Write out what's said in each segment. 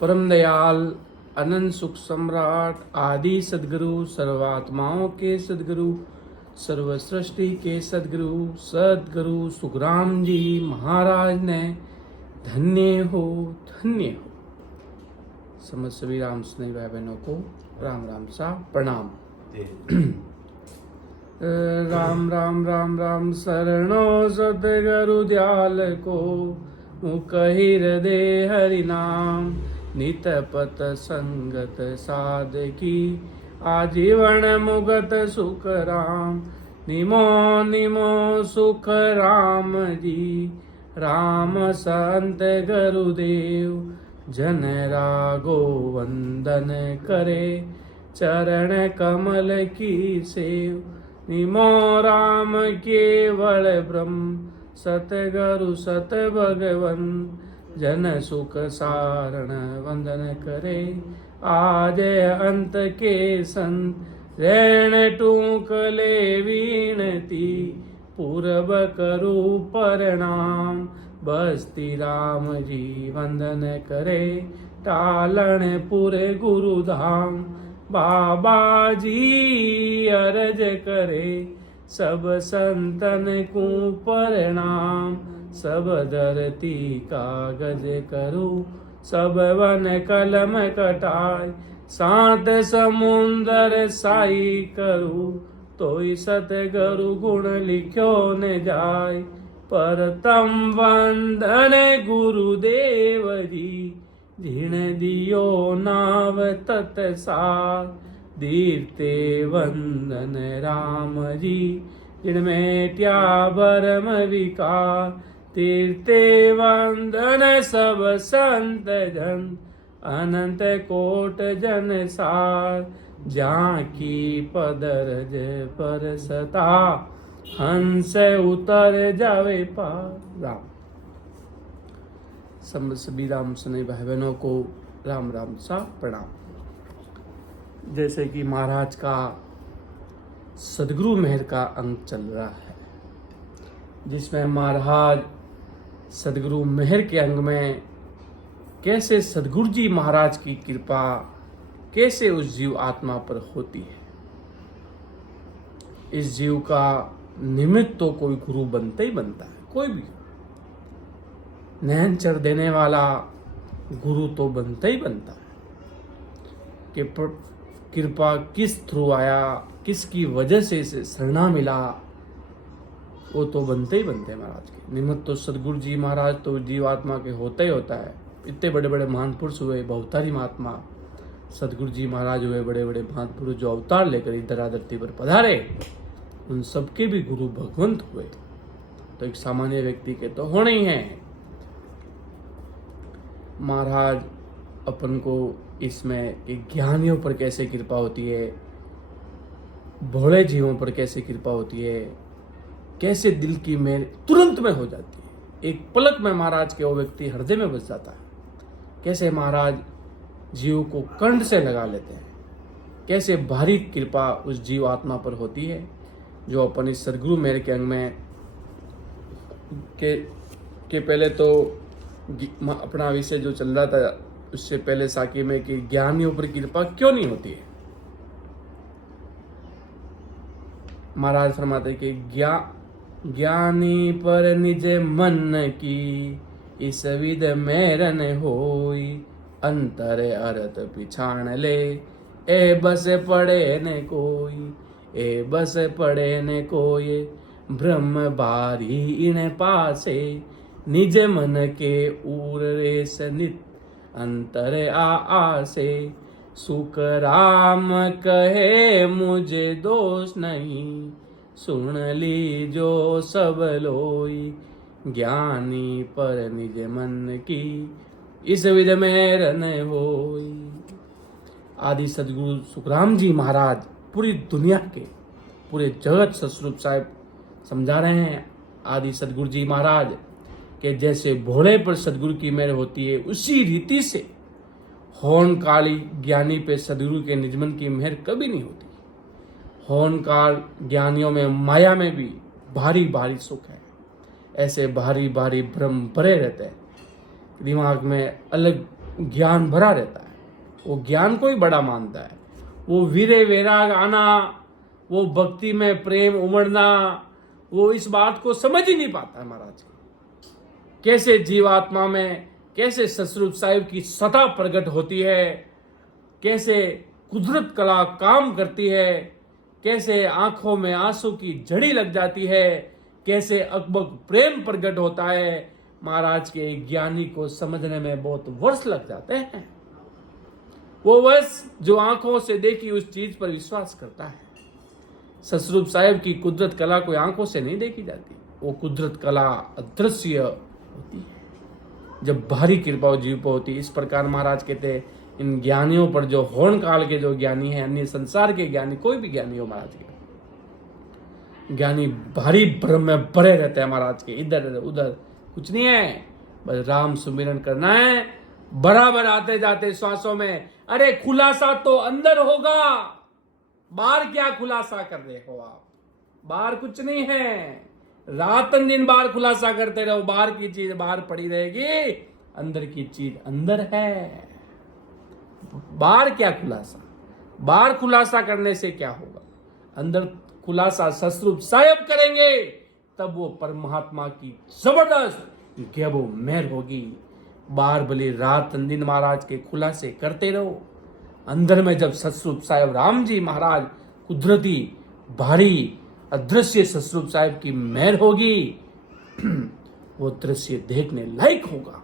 परम दयाल अनंत सुख सम्राट आदि सदगुरु सर्वात्माओं के सदगुरु सर्व सृष्टि के सदगुरु सुखराम जी महाराज ने धन्य हो। समस्त सभी राम स्नेही भाई बहनों को राम राम सा प्रणाम। राम राम राम राम शरणो सतगुरु दयाल को मुख हृदय हरि नाम नित पत संगत साधकी आजीवन मुगत सुख राम निमो निमो सुख राम जी राम संत गुरुदेव जन रागो वंदन करे चरण कमल की सेव निमो राम केवल ब्रह्म सतगुरु सत भगवन जन सुख सारण वंदन करे आज अंत के संत रैण टूक ले वीणती पूर्व करू प्रणाम बस्ती राम जी वंदन करे टालन पूरे गुरुधाम बाबा जी अरज करे सब संतन को प्रणाम सब धरती कागज करूं सब वन कलम कटाय सात समुंदर साई करूं तोई सतगुरु गुण लिख्यो न जाय परतम वंदन गुरुदेव जी जिण दियो नाव तत्सार दीर्ते वंदन राम जी जिनमें त्या भरम विकार तीर्थे वंदन सब संत जन अनंत कोट जन सार जाकी पदरज पर सता हंस उतर जावे पार। राम सभी राम स्नेही भाई बहनों को राम राम सा प्रणाम। जैसे कि महाराज का सदगुरु मेहर का अंक चल रहा है जिसमें महाराज सदगुरु मेहर के अंग में कैसे सदगुरु जी महाराज की कृपा कैसे उस जीव आत्मा पर होती है। इस जीव का निमित्त तो कोई गुरु बनता ही बनता है, कोई भी नैन चढ़ देने वाला गुरु तो बनता ही बनता है कि कृपा किस थ्रू आया किसकी वजह से इसे शरणा मिला वो तो बनते ही बनते हैं। महाराज के निमित्त तो सदगुरु जी महाराज तो जीवात्मा के होता ही होता है। इतने बड़े बड़े महान पुरुष हुए बहुतारी महात्मा सदगुरु जी महाराज हुए बड़े बड़े महान पुरुष जो अवतार लेकर इधर धरती पर पधारे उन सबके भी गुरु भगवंत हुए तो एक सामान्य व्यक्ति के तो होने ही हैं। महाराज अपन को इसमें एक ज्ञानियों पर कैसे कृपा होती है भोले जीवों पर कैसे कृपा होती है कैसे दिल की मेल तुरंत में हो जाती है एक पलक में महाराज के वो व्यक्ति हृदय में बस जाता है। कैसे महाराज जीव को कंठ से लगा लेते हैं कैसे भारी कृपा उस जीव आत्मा पर होती है जो अपन इस सदगुरु मेहर के अंग में के पहले तो अपना विषय जो चल रहा था उससे पहले साकी में कि ज्ञानियों पर कृपा क्यों नहीं होती है। महाराज फरमाते कि ज्ञानी पर निज मन की इस विध मेरन होई अंतर अरत पिछाण ले ए बस पड़े न कोई ए बस पड़े न कोई ब्रह्म बारी इन पासे निज मन के उर रेस नित अंतर आसे सुख राम कहे मुझे दोष नहीं सुन ली जो सब लोई ज्ञानी पर निज मन की इस विध मेर न होई। आदि सदगुरु सुखराम जी महाराज पूरी दुनिया के पूरे जगत सतस्वरूप साहिब समझा रहे हैं। आदि सदगुरु जी महाराज के जैसे भोले पर सदगुरु की मेहर होती है उसी रीति से होन काली ज्ञानी पे सदगुरु के निजमन की मेहर कभी नहीं होती। होन काल ज्ञानियों में माया में भी भारी भारी सुख है। ऐसे भारी भारी भ्रम भरे रहते हैं दिमाग में अलग ज्ञान भरा रहता है, वो ज्ञान को ही बड़ा मानता है। वो वीरे वैराग आना, वो भक्ति में प्रेम उमड़ना, वो इस बात को समझ ही नहीं पाता है महाराज। कैसे जीवात्मा में कैसे सतरूप साहिब की सत्ता प्रकट होती है, कैसे कुदरत कला काम करती है, कैसे आंखों में आंसू की झड़ी लग जाती है, कैसे अकबक प्रेम प्रकट होता है। महाराज के ज्ञानी को समझने में बहुत वर्ष लग जाते हैं। वो वर्ष जो आंखों से देखी उस चीज पर विश्वास करता है। सतरूप साहिब की कुदरत कला कोई आंखों से नहीं देखी जाती, वो कुदरत कला अदृश्य होती है जब भारी कृपा जीव पर होती है। इस प्रकार महाराज कहते हैं इन ज्ञानियों पर, जो होर्ण काल के जो ज्ञानी हैं, अन्य संसार के ज्ञानी, कोई भी ज्ञानी हो महाराज के ज्ञानी, भारी भ्रम में भरे रहते हैं महाराज के। इधर उधर कुछ नहीं है, बस राम सुमिरन करना है। बराबर आते जाते श्वासों में, अरे खुलासा तो अंदर होगा, बाहर क्या खुलासा कर रहे हो आप? बाहर कुछ नहीं है, रात दिन बाहर खुलासा करते रहो। बाहर की चीज बाहर पड़ी रहेगी, अंदर की चीज अंदर है। बाहर क्या खुलासा? बाहर खुलासा करने से क्या होगा? अंदर खुलासा सतरूप साहिब करेंगे, तब वो परमात्मा की जबरदस्त क्या वो मेहर होगी। बाहर भले रात दिन महाराज के खुलासे करते रहो, अंदर में जब सतरूप साहिब राम जी महाराज कुदरती भारी अदृश्य सतरूप साहिब की मेहर होगी, वो दृश्य देखने लायक होगा।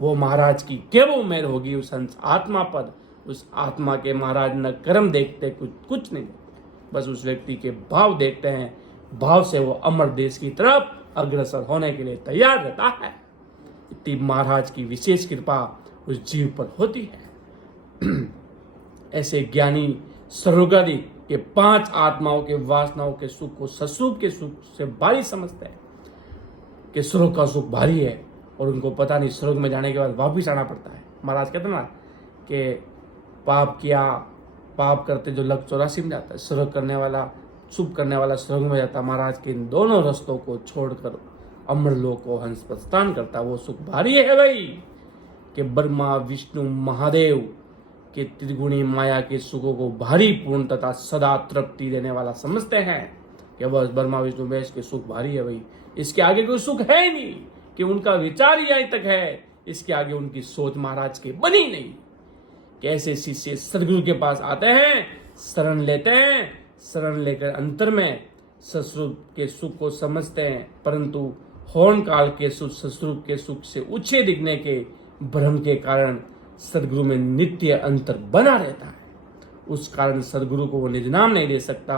वो महाराज की क्या वो मेहर होगी उस आत्मा पर। उस आत्मा के महाराज न कर्म देखते, कुछ नहीं, बस उस व्यक्ति के भाव देखते हैं। भाव से वो अमर देश की तरफ अग्रसर होने के लिए तैयार रहता है। इतनी महाराज की विशेष कृपा उस जीव पर होती है। ऐसे ज्ञानी सर्वगादी के 5 आत्माओं के वासनाओं के सुख को सतरूप के सुख से भारी समझते हैं कि स्वर्ग का सुख भारी है, और उनको पता नहीं स्वर्ग में जाने के बाद वापिस आना पड़ता है। महाराज कहते ना कि पाप किया, पाप करते जो लग 84 में जाता है, स्वर्ग करने वाला, शुभ करने वाला स्वर्ग में जाता। महाराज के इन दोनों रस्तों को छोड़कर अमरलोक को हंस प्रस्थान करता। वो सुख भारी है भाई, कि ब्रह्मा विष्णु महादेव के त्रिगुणी माया के सुखों को भारी पूर्ण तथा सदा तृप्ति देने वाला समझते हैं कि बस ब्रह्मा विष्णु महेश के सुख भारी है भाई, इसके आगे कोई सुख है ही नहीं, कि उनका विचार ही यहीं तक है, इसके आगे उनकी सोच महाराज की बनी नहीं। कैसे शिष्य सदगुरु के पास आते हैं, शरण लेते हैं, शरण लेकर अंतर में सतरूप के सुख को समझते हैं, परंतु होर्ण काल के सुख सतरूप के सुख से ऊंचे दिखने के भ्रम के कारण सदगुरु में नित्य अंतर बना रहता है। उस कारण सदगुरु को वो निज नाम नहीं दे सकता,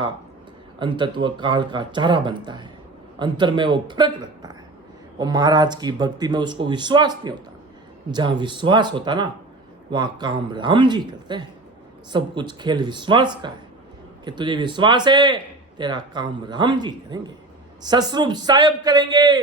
अंतत्व काल का चारा बनता है। अंतर में वो फर्क रखता है, और महाराज की भक्ति में उसको विश्वास नहीं होता। जहाँ विश्वास होता ना, वहाँ काम राम जी करते हैं। सब कुछ खेल विश्वास का है, कि तुझे विश्वास है, तेरा काम राम जी करेंगे, सतरूप साहिब करेंगे,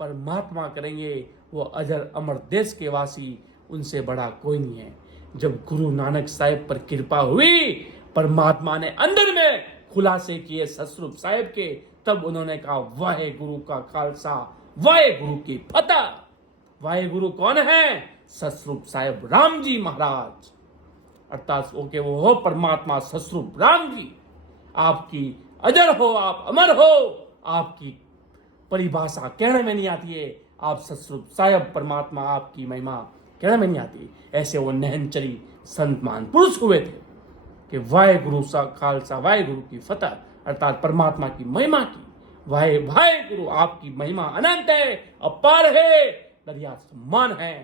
परमात्मा करेंगे। वो अजर अमर देश के वासी, उनसे बड़ा कोई नहीं है। जब गुरु नानक साहिब पर कृपा हुई, परमात्मा ने अंदर में खुलासे किए सतरूप साहिब के, तब उन्होंने कहा वाहे गुरु का खालसा, वाहे गुरु की फतह। वाहे गुरु कौन है? सतरूप साहिब राम जी महाराज, अर्थात ओके वो हो परमात्मा सतरूप राम जी। आपकी अजर हो, आप अमर हो, आपकी परिभाषा कहने में नहीं आती है। आप सतरूप साहिब परमात्मा, आपकी महिमा कहने में नहीं आती। ऐसे वो नहनचरी संत महान पुरुष हुए थे कि वाहे गुरु सा खालसा, वाहे गुरु की फतह, अर्थात परमात्मा की महिमा की। वाहे वाहे गुरु, आपकी महिमा अनंत है, अपार है, दरिया सम्मान है।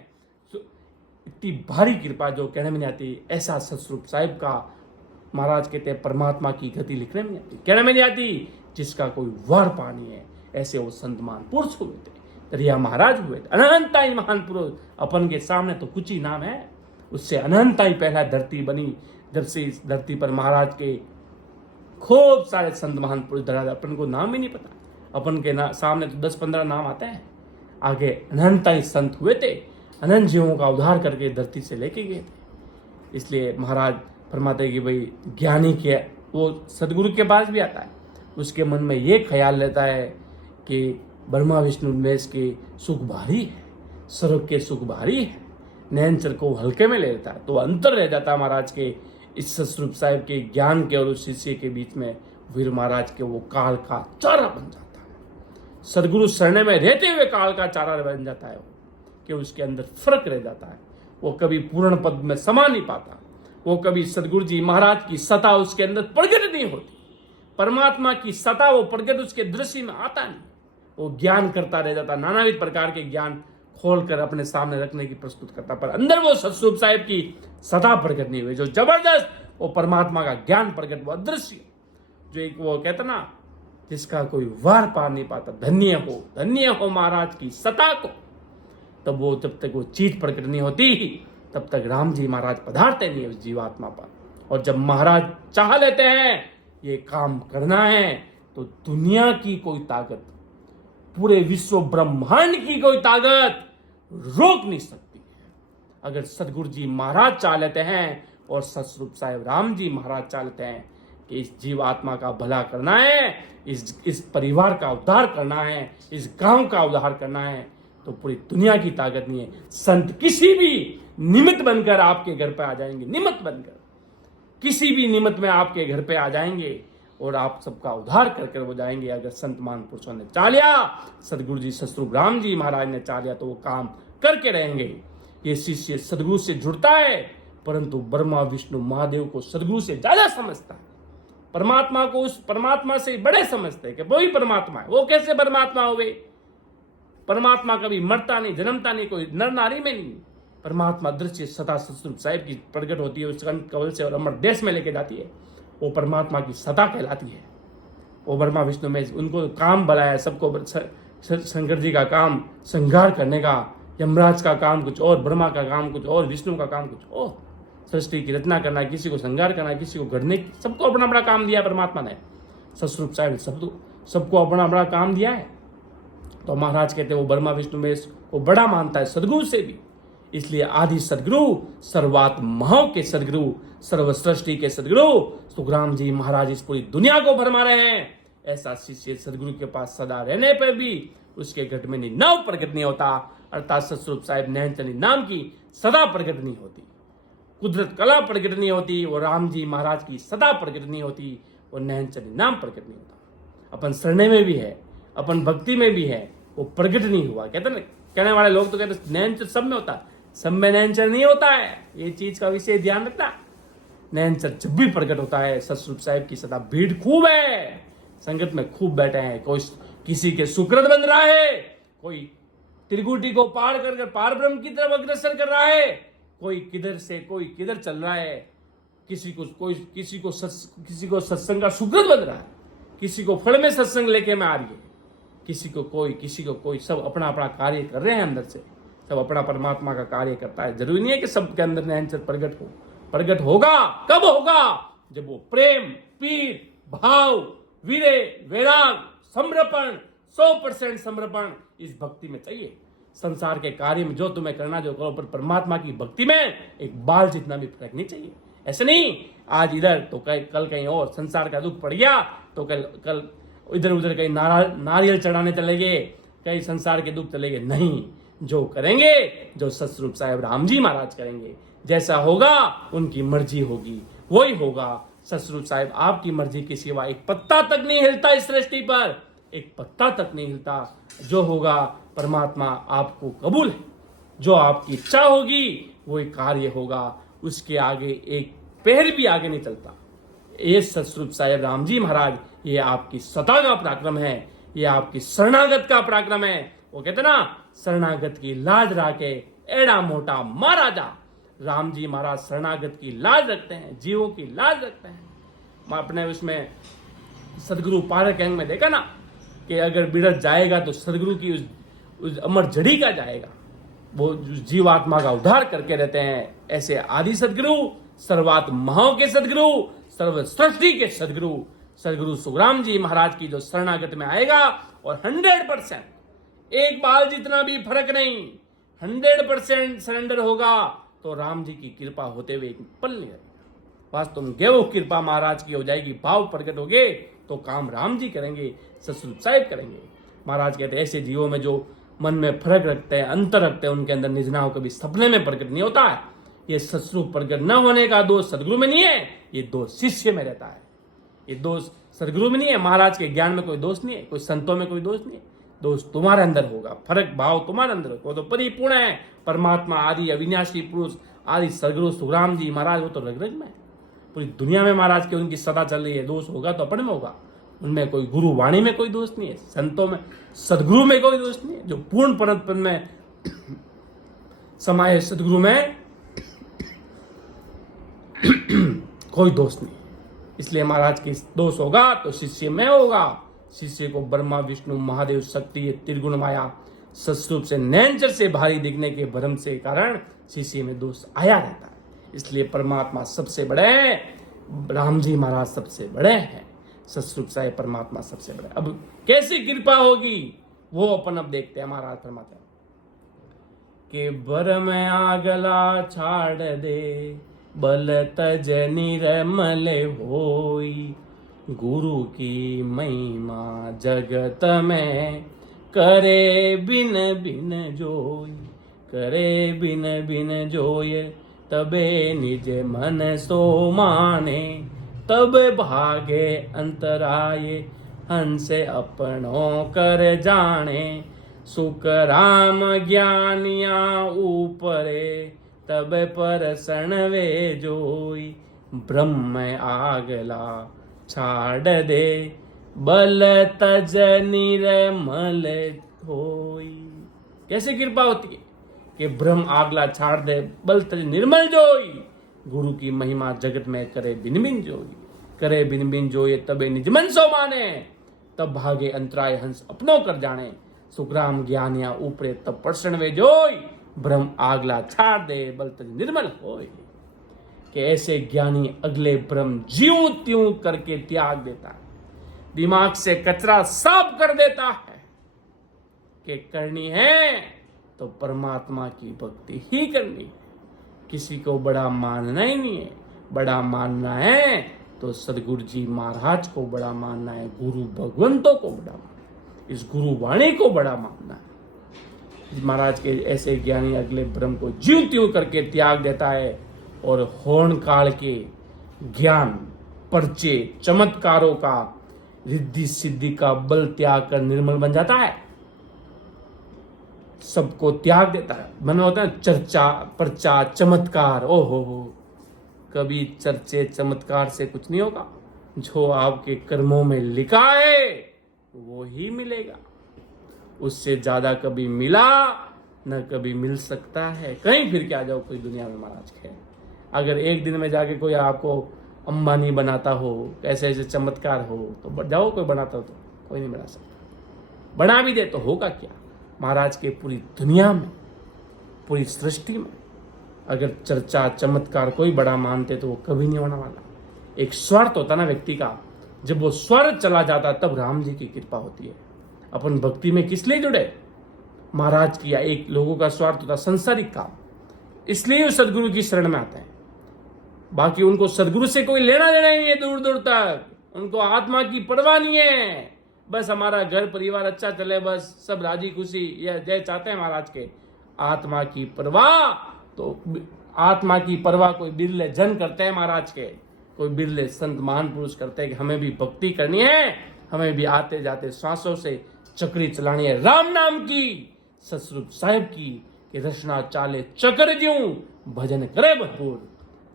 इतनी भारी कृपा जो कहने में नहीं आती। ऐसा सतरूप साहिब का महाराज कहते हैं परमात्मा की गति लिखने में नहीं आती, कहने में नहीं आती, जिसका कोई वार पानी है। ऐसे वो संत महान पुरुष हुए थे, दरिया महाराज हुए थे, अनंताई महान पुरुष। अपन के सामने तो कुछ ही नाम है, उससे अनंताई पहला धरती बनी। जब से इस धरती पर महाराज के खूब सारे संत महान पुरुष धरा, अपन को नाम ही नहीं पता। अपन के सामने तो 10-15 नाम आते हैं। आगे अनंताई संत हुए थे, अनंत जीवों का उद्धार करके धरती से लेके गए थे। इसलिए महाराज फरमाते कि भाई ज्ञानी के वो सदगुरु के पास भी आता है, उसके मन में ये ख्याल रहता है कि ब्रह्मा विष्णु महेश के सुख भारी है, स्वर्ग के सुख भारी है, नैनचर को हल्के में ले लेता है। तो अंतर रह जाता है महाराज के इस सतस्वरूप साहिब के ज्ञान के और उस शिष्य के बीच में। वीर महाराज के वो काल का चारा बन जाता है, सदगुरु शरण में रहते हुए काल का चारा बन जाता है, कि उसके अंदर फर्क रह जाता है। वो कभी पूर्ण पद में समा नहीं पाता, वो कभी सदगुरु जी महाराज की सता उसके अंदर प्रकट नहीं होती, परमात्मा की सता वो प्रकट उसके दृश्य में आता नहीं। वो ज्ञान करता रह जाता, नानाविध प्रकार के ज्ञान खोलकर अपने सामने रखने की प्रस्तुत करता, पर अंदर वो सतस्वरूप साहिब की सता प्रकट नहीं हुई। जो जबरदस्त वो परमात्मा का ज्ञान प्रकट, वो अदृश्य, जो एक वो कहता ना, जिसका कोई वार पार नहीं पाता, धन्य हो महाराज की सता को। तब वो जब तक वो चीज प्रकट नहीं होती, तब तक राम जी महाराज पधारते नहीं है उस जीवात्मा पर। और जब महाराज चाह लेते हैं ये काम करना है, तो दुनिया की कोई ताकत, पूरे विश्व ब्रह्मांड की कोई ताकत रोक नहीं सकती है। अगर सदगुरु जी महाराज चाह लेते हैं और सतस्वरूप साहिब राम जी महाराज चाह लेते हैं कि इस जीवात्मा का भला करना है, इस परिवार का उद्धार करना है, इस गांव का उद्धार करना है, तो पूरी दुनिया की ताकत नहीं है। संत किसी भी निमित्त बनकर आपके घर पे आ जाएंगे, निमित्त बनकर किसी भी निमित्त में आपके घर पे आ जाएंगे और आप सबका उद्धार करके वो जाएंगे। अगर संत महापुरुषों ने चाह लिया, सदगुरु जी सतस्वरूप राम जी महाराज ने चाह लिया, तो वो काम करके रहेंगे। ये शिष्य सदगुरु से जुड़ता है, परंतु ब्रह्मा विष्णु महादेव को सदगुरु से ज्यादा समझता है, परमात्मा को उस परमात्मा से बड़े समझते हैं कि वही परमात्मा है। वो कैसे परमात्मा हो गए? परमात्मा कभी मरता नहीं, जन्मता नहीं, कोई नर नारी में नहीं। परमात्मा दृश्य सदा सतस्वरूप साहिब की प्रकट होती है, उस कंठ कवल से और अमर देश में लेके जाती है। वो परमात्मा की सता कहलाती है। वो ब्रह्मा विष्णु में उनको काम बनाया सबको। शंकर जी का काम संहार करने का, यमराज का काम कुछ और, ब्रह्मा का काम कुछ और, विष्णु का काम कुछ और। सृष्टि की रचना करना, किसी को संहार करना, किसी को गढ़ने, सबको अपना बड़ा काम दिया परमात्मा ने। सतस्वरूप साहिब सबको अपना बड़ा काम दिया है। तो महाराज कहते हैं वो ब्रह्मा विष्णु में वो बड़ा मानता है सदगुरु से भी। इसलिए आदि सदगुरु, सर्वात्माओं के सदगुरु, सर्वसृष्टि के सदगुरु सुखराम जी महाराज इस पूरी दुनिया को भरमा रहे हैं। ऐसा शिष्य सदगुरु के पास सदा रहने पर भी उसके घट में नाव प्रकट नहीं होता, अर्थात सतस्वरूप साहिब नैनचनी नाम की सदा प्रकट नहीं होती, कुदरत कला प्रकट नहीं होती, वो राम जी महाराज की सदा प्रकट नहीं होती, वो नैनचनी नाम प्रकट नहीं होता। अपन शरणे में भी है, अपन भक्ति में भी है, वो प्रकट नहीं हुआ। कहते ना, कहने वाले लोग तो कहते नैनचर सब में होता है, सब में नैनचर नहीं होता है। ये चीज का विषय ध्यान रखना। नैनचर जब भी प्रकट होता है, सतस्वरूप साहिब की सदा भीड़ खूब है, संगत में खूब बैठे हैं। कोई किसी के सुकृत बन रहा है, कोई त्रिकुटी को पार कर पार ब्रह्म की तरफ अग्रसर कर रहा है, कोई किधर से कोई किधर चल रहा है, किसी को सत्संग का सुकृत बन रहा है, किसी को फल में सत्संग लेके में आ रही है, किसी को कोई, सब अपना अपना कार्य कर रहे हैं। अंदर से सब अपना परमात्मा का कार्य करता है। जरूरी नहीं है कि सबके अंदर नैनचर प्रकट हो। प्रकट होगा कब होगा? जब वो प्रेम, पीर, भाव, वीरे, वैराग, समर्पण, 100% समर्पण इस भक्ति में चाहिए। संसार के कार्य में जो तुम्हें करना जो करो, पर परमात्मा की भक्ति में एक बाल जितना भी फर्क नहीं चाहिए। ऐसे नहीं आज इधर तो कल कहीं और, संसार का दुख पड़ गया तो कल इधर उधर कहीं नारियल चढ़ाने चले गए, कहीं संसार के दुख चले गए। नहीं, जो करेंगे, जो सतस्वरूप साहिब राम जी महाराज करेंगे, जैसा होगा उनकी मर्जी होगी, वही होगा। सतस्वरूप साहिब आपकी मर्जी के सिवा एक पत्ता तक नहीं हिलता इस सृष्टि पर, एक पत्ता तक नहीं हिलता। जो होगा परमात्मा आपको कबूल है, जो आपकी इच्छा होगी वही कार्य होगा, उसके आगे एक पैर भी आगे नहीं चलता। ये सतस्वरूप साहिब राम जी महाराज, ये आपकी सता का पराक्रम है, ये आपकी शरणागत का पराक्रम है। वो कहते ना, शरणागत की लाज राखे एड़ा मोटा महाराजा। राम जी महाराज शरणागत की लाज रखते हैं, जीवों की लाज रखते हैं। मैं अपने उसमें सदगुरु पारक अंग में देखा ना कि अगर बिरत जाएगा तो सदगुरु की उस अमर जड़ी का जाएगा, वो जीवात्मा का उद्धार करके रहते हैं। ऐसे आदि सदगुरु, सर्वात्माओं के सदगुरु, सर्व सृष्टि के सदगुरु सदगुरु सुखराम जी महाराज की जो शरणागत में आएगा, और 100% एक बाल जितना भी फर्क नहीं, 100% सरेंडर होगा, तो राम जी की कृपा होते हुए एक पल नहीं रहेगा। वास्तव में वो कृपा महाराज की हो जाएगी, भाव प्रकट हो गए तो काम राम जी करेंगे, सतस्वरूप साहिब करेंगे। महाराज कहते हैं ऐसे जीवों में जो मन में फर्क रखते हैं, अंतर रखते हैं, उनके अंदर निज नाम कभी सपने में प्रकट नहीं होता है। ये सत्स्वरूप प्रकट न होने का दोष सदगुरु में नहीं है, ये दोष शिष्य में रहता है। ये दोष सदगुरु में नहीं है, महाराज के ज्ञान में कोई दोष नहीं है, कोई संतों में कोई दोष नहीं है। दोष तुम्हारे अंदर होगा, फर्क भाव तुम्हारे अंदर होगा। वो तो परिपूर्ण है, परमात्मा आदि अविनाशी पुरुष आदि सदगुरु सुखराम जी महाराज, वो तो रग रग में है। पूरी दुनिया में महाराज की उनकी सदा चल रही है। दोष होगा तो अपने में होगा, उनमें कोई गुरु वाणी में कोई दोष नहीं है, संतों में सदगुरु में कोई दोष नहीं है। जो पूर्ण परतपन में समाये सदगुरु में कोई दोष नहीं। इसलिए महाराज की दोष होगा तो शिष्य में होगा। शिष्य को ब्रह्मा विष्णु महादेव शक्ति त्रिगुण माया सत्स्वरूप से नैनचर से भारी दिखने के भ्रम से कारण शिष्य में दोष आया रहता है। इसलिए परमात्मा सबसे बड़े हैं, राम जी महाराज सबसे बड़े हैं, सत्स्वरूप से परमात्मा सबसे बड़े। अब कैसी कृपा होगी वो अपन अब देखते हैं। महाराज फरमाते हैं कि भ्रम आगला छाड़ दे, बल तज निर्मल होई, गुरु की महिमा जगत में करे बिन बिन जोई, करे बिन बिन जोय, तबे निज मन सो माने, तब भागे अंतराये, हंस अपनों कर जाने, सुख राम ज्ञानिया ऊपरे, तब पर सणवे जोई, ब्रह्म आगला छाड़ दे, बल तज निर्मल होई। कैसे कृपा होती है कि ब्रह्म आगला छाड़ दे, बल तज निर्मल जोई, गुरु की महिमा जगत में करे बिन बिन जोई, करे बिन बिन जोई, तबे निज मन सो माने, तब भागे अंतराय हंस अपनों कर जाने, सुखराम ज्ञानिया ऊपरे तब पर्षण वे जोई, ब्रह्म आगला छाड़ दे, बल तज निर्मल होई। कि ऐसे ज्ञानी अगले ब्रह्म ज्यों त्यों करके त्याग देता है, दिमाग से कचरा साफ कर देता है कि करनी है तो परमात्मा की भक्ति ही करनी है, किसी को बड़ा मानना ही नहीं है। बड़ा मानना है तो सदगुरु जी महाराज को बड़ा मानना है, गुरु भगवंतों को बड़ा मानना है, इस गुरु वाणी को बड़ा मानना है। महाराज के ऐसे ज्ञानी अगले ब्रह्म को ज्यों त्यों करके त्याग देता है और होर्ण काल के ज्ञान पर्चे चमत्कारों का रिद्धि सिद्धि का बल त्याग कर निर्मल बन जाता है, सबको त्याग देता है। मन में होता है चर्चा पर्चा चमत्कार, ओ हो, कभी चर्चे चमत्कार से कुछ नहीं होगा। जो आपके कर्मों में लिखा है वो ही मिलेगा, उससे ज्यादा कभी मिला न कभी मिल सकता है। कहीं फिर के आ जाओ कोई दुनिया में महाराज के, अगर एक दिन में जाके कोई आपको अंबानी बनाता हो, ऐसे ऐसे चमत्कार हो तो जाओ, कोई बनाता हो तो कोई नहीं बना सकता। बना भी दे तो होगा क्या। महाराज के पूरी दुनिया में, पूरी सृष्टि में अगर चर्चा चमत्कार कोई बड़ा मानते तो वो कभी नहीं होने वाला। एक स्वार्थ होता ना व्यक्ति का, जब वो स्वार्थ चला जाता तब राम जी की कृपा होती है। अपन भक्ति में किस लिए जुड़े, महाराज की या एक लोगों का स्वार्थ होता संसारिक काम, इसलिए वो सदगुरु की शरण में आते हैं। बाकी उनको सदगुरु से कोई लेना देना ही नहीं है, दूर दूर तक उनको आत्मा की परवाह नहीं है। बस हमारा घर परिवार अच्छा चले, बस सब राजी खुशी ये जय चाहते हैं महाराज के। आत्मा की परवाह तो आत्मा की परवाह कोई बिरले जन करते हैं महाराज के, कोई बिरले संत महान पुरुष करते हैं कि हमें भी भक्ति करनी है, हमें भी आते जाते सांसों से चक्री चलानी है राम नाम की, सतस्वरूप साहिब की, कि रचना चाले चक्र ज्यों भजन करे भरपूर।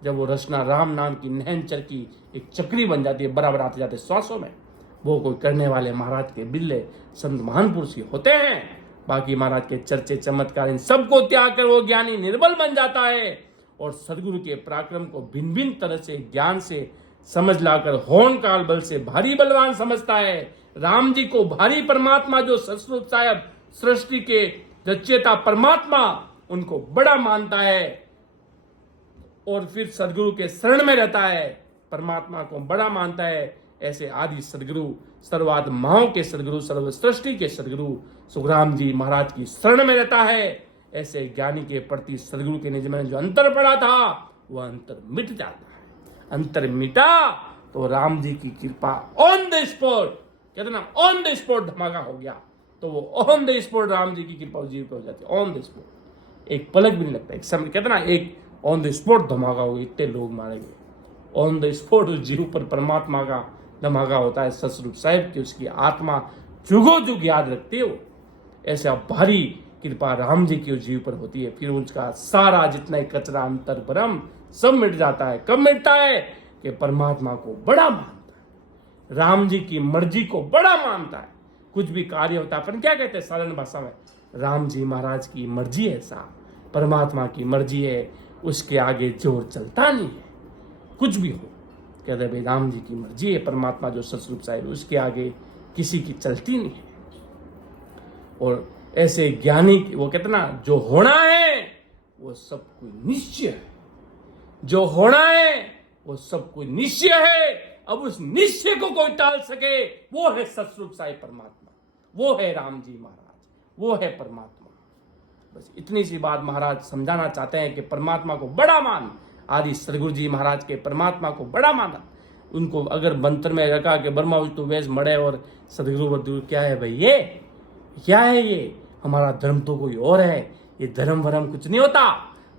जब वो रचना राम नाम की नहनचर की एक चक्री बन जाती है, बराबर आते जाते श्वासों में, वो कोई करने वाले महाराज के बिल्ले संत महान पुरुष ही होते हैं। बाकी महाराज के चर्चे चमत्कार इन सबको त्याग कर वो ज्ञानी निर्बल बन जाता है और सदगुरु के पराक्रम को भिन्न भिन्न तरह से ज्ञान से समझ लाकर होर्ण काल बल से भारी बलवान समझता है। राम जी को भारी परमात्मा जो सतस्वरूप साहब सृष्टि के रचयिता परमात्मा, उनको बड़ा मानता है और फिर सदगुरु के शरण में रहता है, परमात्मा को बड़ा मानता है। ऐसे आदि सदगुरु सर्वाद माओं के सदगुरु सर्व सृष्टि के सदगुरु सुखराम जी महाराज की शरण में रहता है। ऐसे ज्ञानी के प्रति सदगुरु के निज में जो अंतर पड़ा था वह अंतर मिट जाता है। अंतर मिटा तो राम जी की कृपा ऑन द स्पॉट, कहते ना ऑन द स्पॉट धमाका हो गया। तो वो on the spot Ram ji की कृपा उस जीव पे हो जाती है, ऑन द स्पॉट। एक पलक भी नहीं लगता। एक समय कहते ना, एक ऑन द स्पॉट धमाका हो, इतने लोग मारे गए। ऑन द स्पॉट उस जीव पर परमात्मा का धमाका होता है सतस्वरूप साहिब की। उसकी आत्मा जुगो जुग याद रखती है वो। ऐसा भारी कृपा राम जी की उस जीव पर होती है। फिर उसका सारा जितना कचरा अंतर भ्रम सब मिट जाता है। कब मिटता है? कि परमात्मा को बड़ा मानता है, राम जी की मर्जी को बड़ा मानता है। कुछ भी कार्य होता है, अपन क्या कहते हैं साधारण भाषा में, राम जी महाराज की मर्जी है साहब, परमात्मा की मर्जी है, उसके आगे जोर चलता नहीं है। कुछ भी हो, कहते भाई राम जी की मर्जी है, परमात्मा जो सतस्वरूप साहिब, उसके आगे किसी की चलती नहीं है। और ऐसे ज्ञानी, वो कहते ना, जो होना है वो सब कोई निश्चय है, जो होना है वो सब कोई निश्चय है। अब उस निश्चय को कोई टाल सके, वो है सतस्वरूप साहिब परमात्मा, वो है राम जी महाराज, वो है परमात्मा। बस इतनी सी बात महाराज समझाना चाहते हैं कि परमात्मा को बड़ा मान। आदि सदगुरु जी महाराज के परमात्मा को बड़ा माना। उनको अगर मंत्र में रखा कि ब्रह्मा विष्णु वेश मड़े और सदगुरु वदगुरु, क्या है भाई ये, क्या है ये? हमारा धर्म तो कोई और है, ये धर्म वरम कुछ नहीं होता।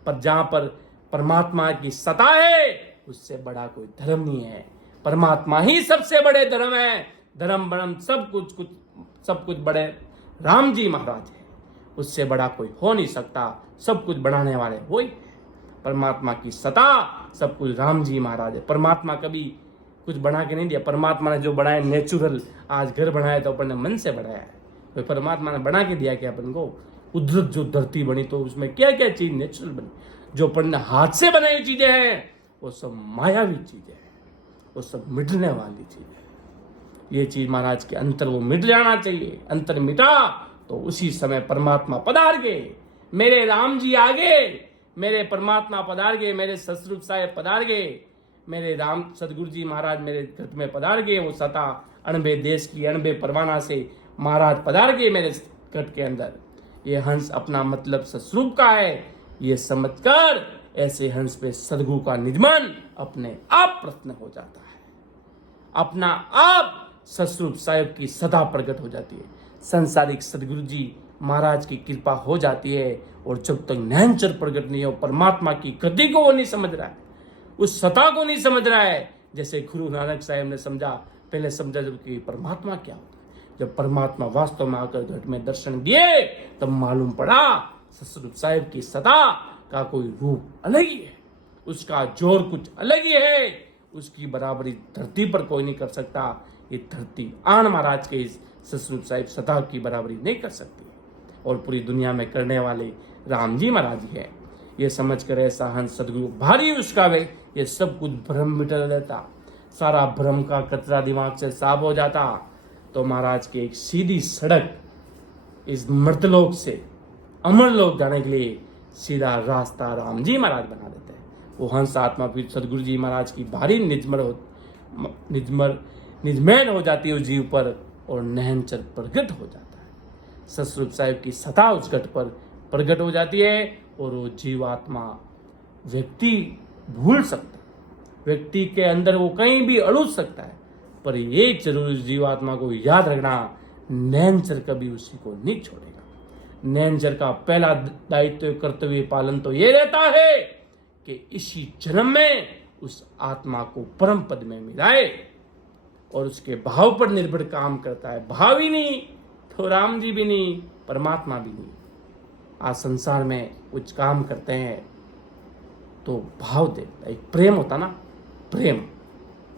पर जहां पर परमात्मा की सत्ता है, उससे बड़ा कोई धर्म नहीं है। परमात्मा ही सबसे बड़े धर्म है। धर्म वरम सब कुछ बड़े राम जी महाराज है, उससे बड़ा कोई हो नहीं सकता। सब कुछ बढ़ाने वाले वही परमात्मा की सत्ता, सब कुछ राम जी महाराज है। परमात्मा कभी कुछ बना के नहीं दिया। परमात्मा ने जो बनाया नेचुरल, आज घर बनाया तो अपन ने मन से बनाया है। तो परमात्मा ने बना के दिया कि अपन को कुदरत जो धरती बनी, तो उसमें क्या क्या चीज नेचुरल बनी। जो अपन ने हाथ से बनाई चीजें हैं वो सब मायावी चीजें हैं, वो सब मिटने वाली चीजें हैं। ये चीज महाराज के अंतर वो मिट जाना चाहिए। अंतर मिटा तो उसी समय परमात्मा पधार गए, मेरे राम जी आ गए, मेरे परमात्मा पधार गए, मेरे सतस्वरूप साहिब पधार गए, मेरे राम सदगुरु जी महाराज मेरे घर में पधार गए। वो सता अणबे देश की अणबे परवाना से महाराज पधार गए मेरे घर के अंदर। ये हंस अपना मतलब सतस्वरूप का है, ये समझकर ऐसे हंस पे सदगुरु का निजमन अपने आप प्रश्न हो जाता है। अपना आप सतस्वरूप साहिब की सदा प्रकट हो जाती है। संसारिक सदगुरु जी महाराज की कृपा हो जाती है। और जब तक नैनचर प्रकट नहीं हो, परमात्मा की गति को वो नहीं समझ रहा है, उस सत्ता को नहीं समझ रहा है। जैसे गुरु नानक साहब ने समझा, पहले समझा जब कि परमात्मा क्या होता है। जब परमात्मा वास्तव में आकर घट में दर्शन दिए, तब मालूम पड़ा सतस्वरूप साहिब की सत्ता का कोई रूप अलग ही है, उसका जोर कुछ अलग ही है। उसकी बराबरी धरती पर कोई नहीं कर सकता। ये धरती आन महाराज के सतस्वरूप साहिब सत्ता की बराबरी नहीं कर सकती, और पूरी दुनिया में करने वाले राम जी महाराज ही है। ये समझ कर ऐसा हंस सदगुरु भारी उसका वे, ये सब कुछ भ्रम मिटा देता, सारा भ्रम का कचरा दिमाग से साफ हो जाता। तो महाराज की एक सीधी सड़क इस मर्तलोक से अमरलोक जाने के लिए सीधा रास्ता राम जी महाराज बना देते हैं। वो हंस आत्मा फिर सदगुरु जी महाराज की भारी निजमैन हो जाती है उस जीव पर, और नहनचर प्रकट हो जाता है। सतस्वरूप साहिब की सत्ता उस घट पर प्रकट हो जाती है, और वो जीवात्मा व्यक्ति भूल सकता है, व्यक्ति के अंदर वो कहीं भी अड़ूज सकता है, पर एक जरूर जीवात्मा को याद रखना, नैनचर कभी उसी को नहीं छोड़ेगा। नैनचर का पहला दायित्व कर्तव्य पालन तो ये रहता है कि इसी जन्म में उस आत्मा को परम पद में मिलाए, और उसके भाव पर निर्भर काम करता है। भाव ही नहीं तो राम जी भी नहीं, परमात्मा भी नहीं। आज संसार में कुछ काम करते हैं तो भाव देता, एक प्रेम होता ना,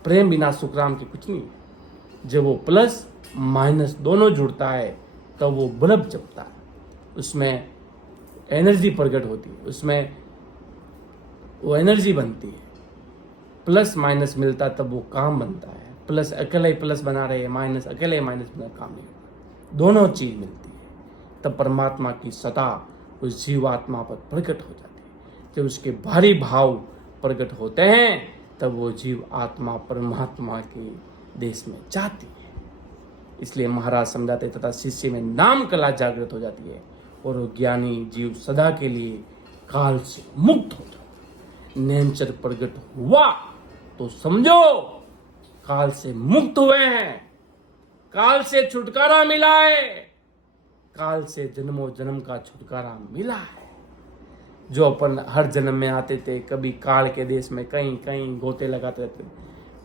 प्रेम बिना सुखराम के कुछ नहीं है। जब वो प्लस माइनस दोनों जुड़ता है तब तो वो बल्ब जपता है, उसमें एनर्जी प्रकट होती है, उसमें वो एनर्जी बनती है। प्लस माइनस मिलता तब वो काम बनता है। प्लस अकेले प्लस बना रहे, माइनस अकेले माइनस बना, काम नहीं होता। दोनों चीज मिलती है, तब परमात्मा की सत्ता उस जीवात्मा पर प्रकट हो जाती है। जब उसके भारी भाव प्रकट होते हैं तब वो जीव आत्मा परमात्मा के देश में जाती है। इसलिए महाराज समझाते तथा शिष्य में नाम कला जागृत हो जाती है, और वो ज्ञानी जीव सदा के लिए काल से मुक्त हो जाता है। नैनचर प्रकट हुआ तो समझो काल से मुक्त हुए हैं, काल से छुटकारा मिला है। काल से जन्मों जन्म का छुटकारा मिला है। जो अपन हर जन्म में आते थे, कभी काल के देश में कहीं कहीं गोते लगाते रहते,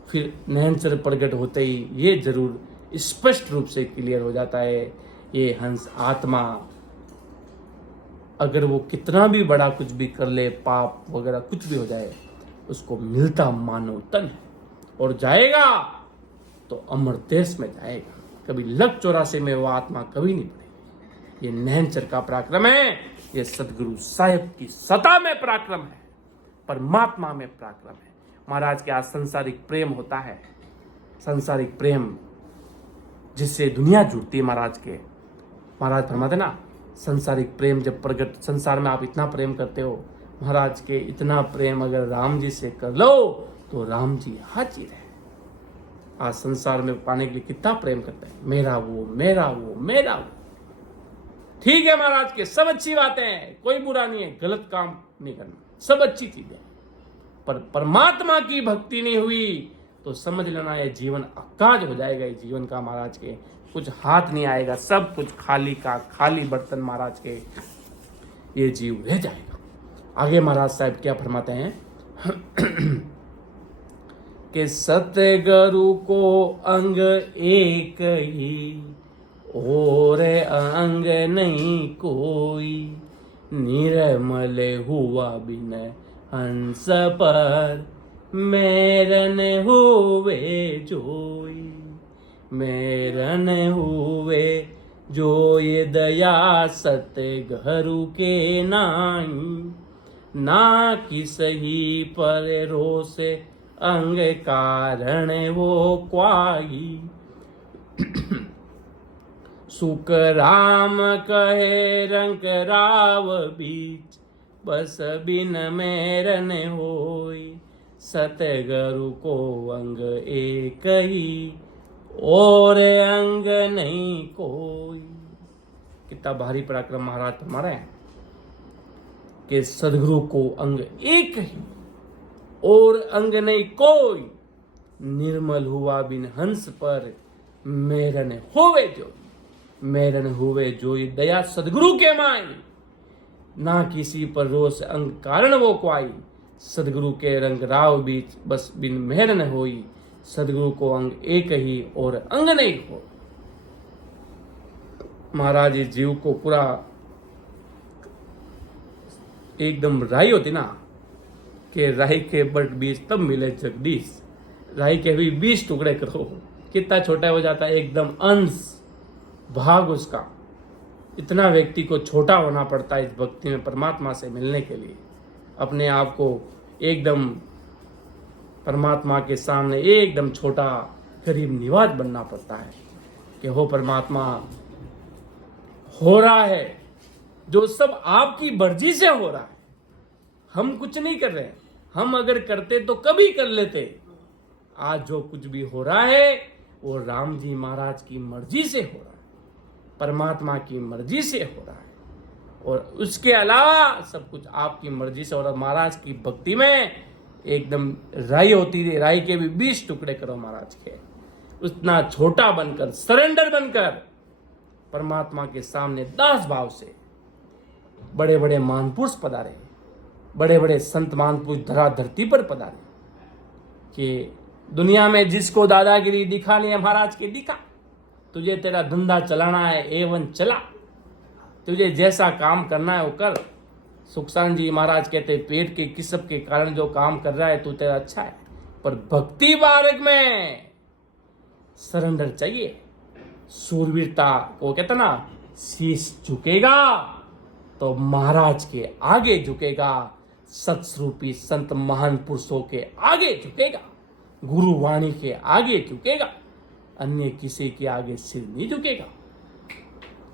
फिर नैनचर प्रकट होते ही ये जरूर स्पष्ट रूप से क्लियर हो जाता है, ये हंस आत्मा अगर वो कितना भी बड़ा कुछ भी कर ले, पाप वगैरह कुछ भी हो जाए, उसको मिलता मानव तन है और जाएगा तो अमर देश में जाएगा। कभी लक 84 में वो आत्मा कभी नहीं पड़ेगी। ये नैनचर का पराक्रम है, ये सदगुरु साहिब की सता में पराक्रम है, परमात्मा में पराक्रम है। महाराज के आज संसारिक प्रेम होता है, संसारिक प्रेम जिससे दुनिया जुड़ती है। महाराज फरमाते ना, संसारिक प्रेम जब प्रकट, संसार में आप इतना प्रेम करते हो, महाराज के इतना प्रेम अगर राम जी से कर लो तो राम जी हाजिर है। आज संसार में पाने के लिए कितना प्रेम करते हैं, मेरा वो मेरा वो मेरा वो। ठीक है महाराज के सब अच्छी बातें हैं, कोई बुरा नहीं है, गलत काम नहीं करना, सब अच्छी चीजें, पर परमात्मा की भक्ति नहीं हुई तो समझ लेना ये जीवन अकाज हो जाएगा। ये जीवन का महाराज के कुछ हाथ नहीं आएगा, सब कुछ खाली का खाली बर्तन महाराज के ये जीव रह जाएगा। आगे महाराज साहब क्या फरमाते हैं कि सतगुरु को अंग एक ही और अंग नहीं कोई, निर्मल हुआ बिन हंस पर मेरन हुए जोई, मेरन हुए जोई दया सतगुरु के नाई, ना किसही पर रोष अंग कारण वो क्वाई, सुख राम कहे रंग राव बीच, बस बिन मेरन होई, सतगुरु को अंग एक ही और अंग नहीं कोई। कितना भारी पराक्रम महाराज हमारा है कि सदगुरु को अंग एक ही और अंग नहीं कोई, निर्मल हुआ बिन हंस पर मेरन होवे जो, मेरन हुए जो ये दया सदगुरु के माई, ना किसी पर रोष अंग कारण वो क्वाई, सदगुरु के रंग राव बीच बस बिन मेहर न होई, सदगुरु को अंग एक ही और अंग नहीं हो। महाराज इस जीव को पूरा एकदम राई होती ना कि राई के बट बीज तब मिले जगदीश, राई के भी 20 टुकड़े करो, कितना छोटा हो जाता है, एकदम अंश भाग उसका। इतना व्यक्ति को छोटा होना पड़ता है इस भक्ति में परमात्मा से मिलने के लिए, अपने आप को एकदम परमात्मा के सामने एकदम छोटा करीब निवाज बनना पड़ता है कि हो परमात्मा हो रहा है जो सब आपकी मर्जी से हो रहा है, हम कुछ नहीं कर रहे, हम अगर करते तो कभी कर लेते। आज जो कुछ भी हो रहा है वो राम जी महाराज की मर्जी से हो रहा है, परमात्मा की मर्जी से हो रहा है, और उसके अलावा सब कुछ आपकी मर्जी से। और महाराज की भक्ति में एकदम राई होती है, राई के भी 20 टुकड़े करो महाराज के, उतना छोटा बनकर सरेंडर बनकर परमात्मा के सामने दास भाव से। बड़े बड़े महापुरुष पधारे, बड़े बड़े संत महापुरुष धरा धरती पर पधारे कि दुनिया में जिसको दादागिरी दिखा लिया महाराज के दिखा, तुझे तेरा धंधा चलाना है एवं चला, तुझे जैसा काम करना है वो कर। सुखसान जी महाराज कहते पेट के किस्म के कारण जो काम कर रहा है तू तेरा अच्छा है, पर भक्ति मार्ग में सरेंडर चाहिए, सूरवीरता को कहते ना, शीश झुकेगा तो महाराज के आगे झुकेगा, सत्स्वरूपी संत महान पुरुषों के आगे झुकेगा, गुरु वाणी के आगे झुकेगा, अन्य किसी के आगे सिर नहीं झुकेगा।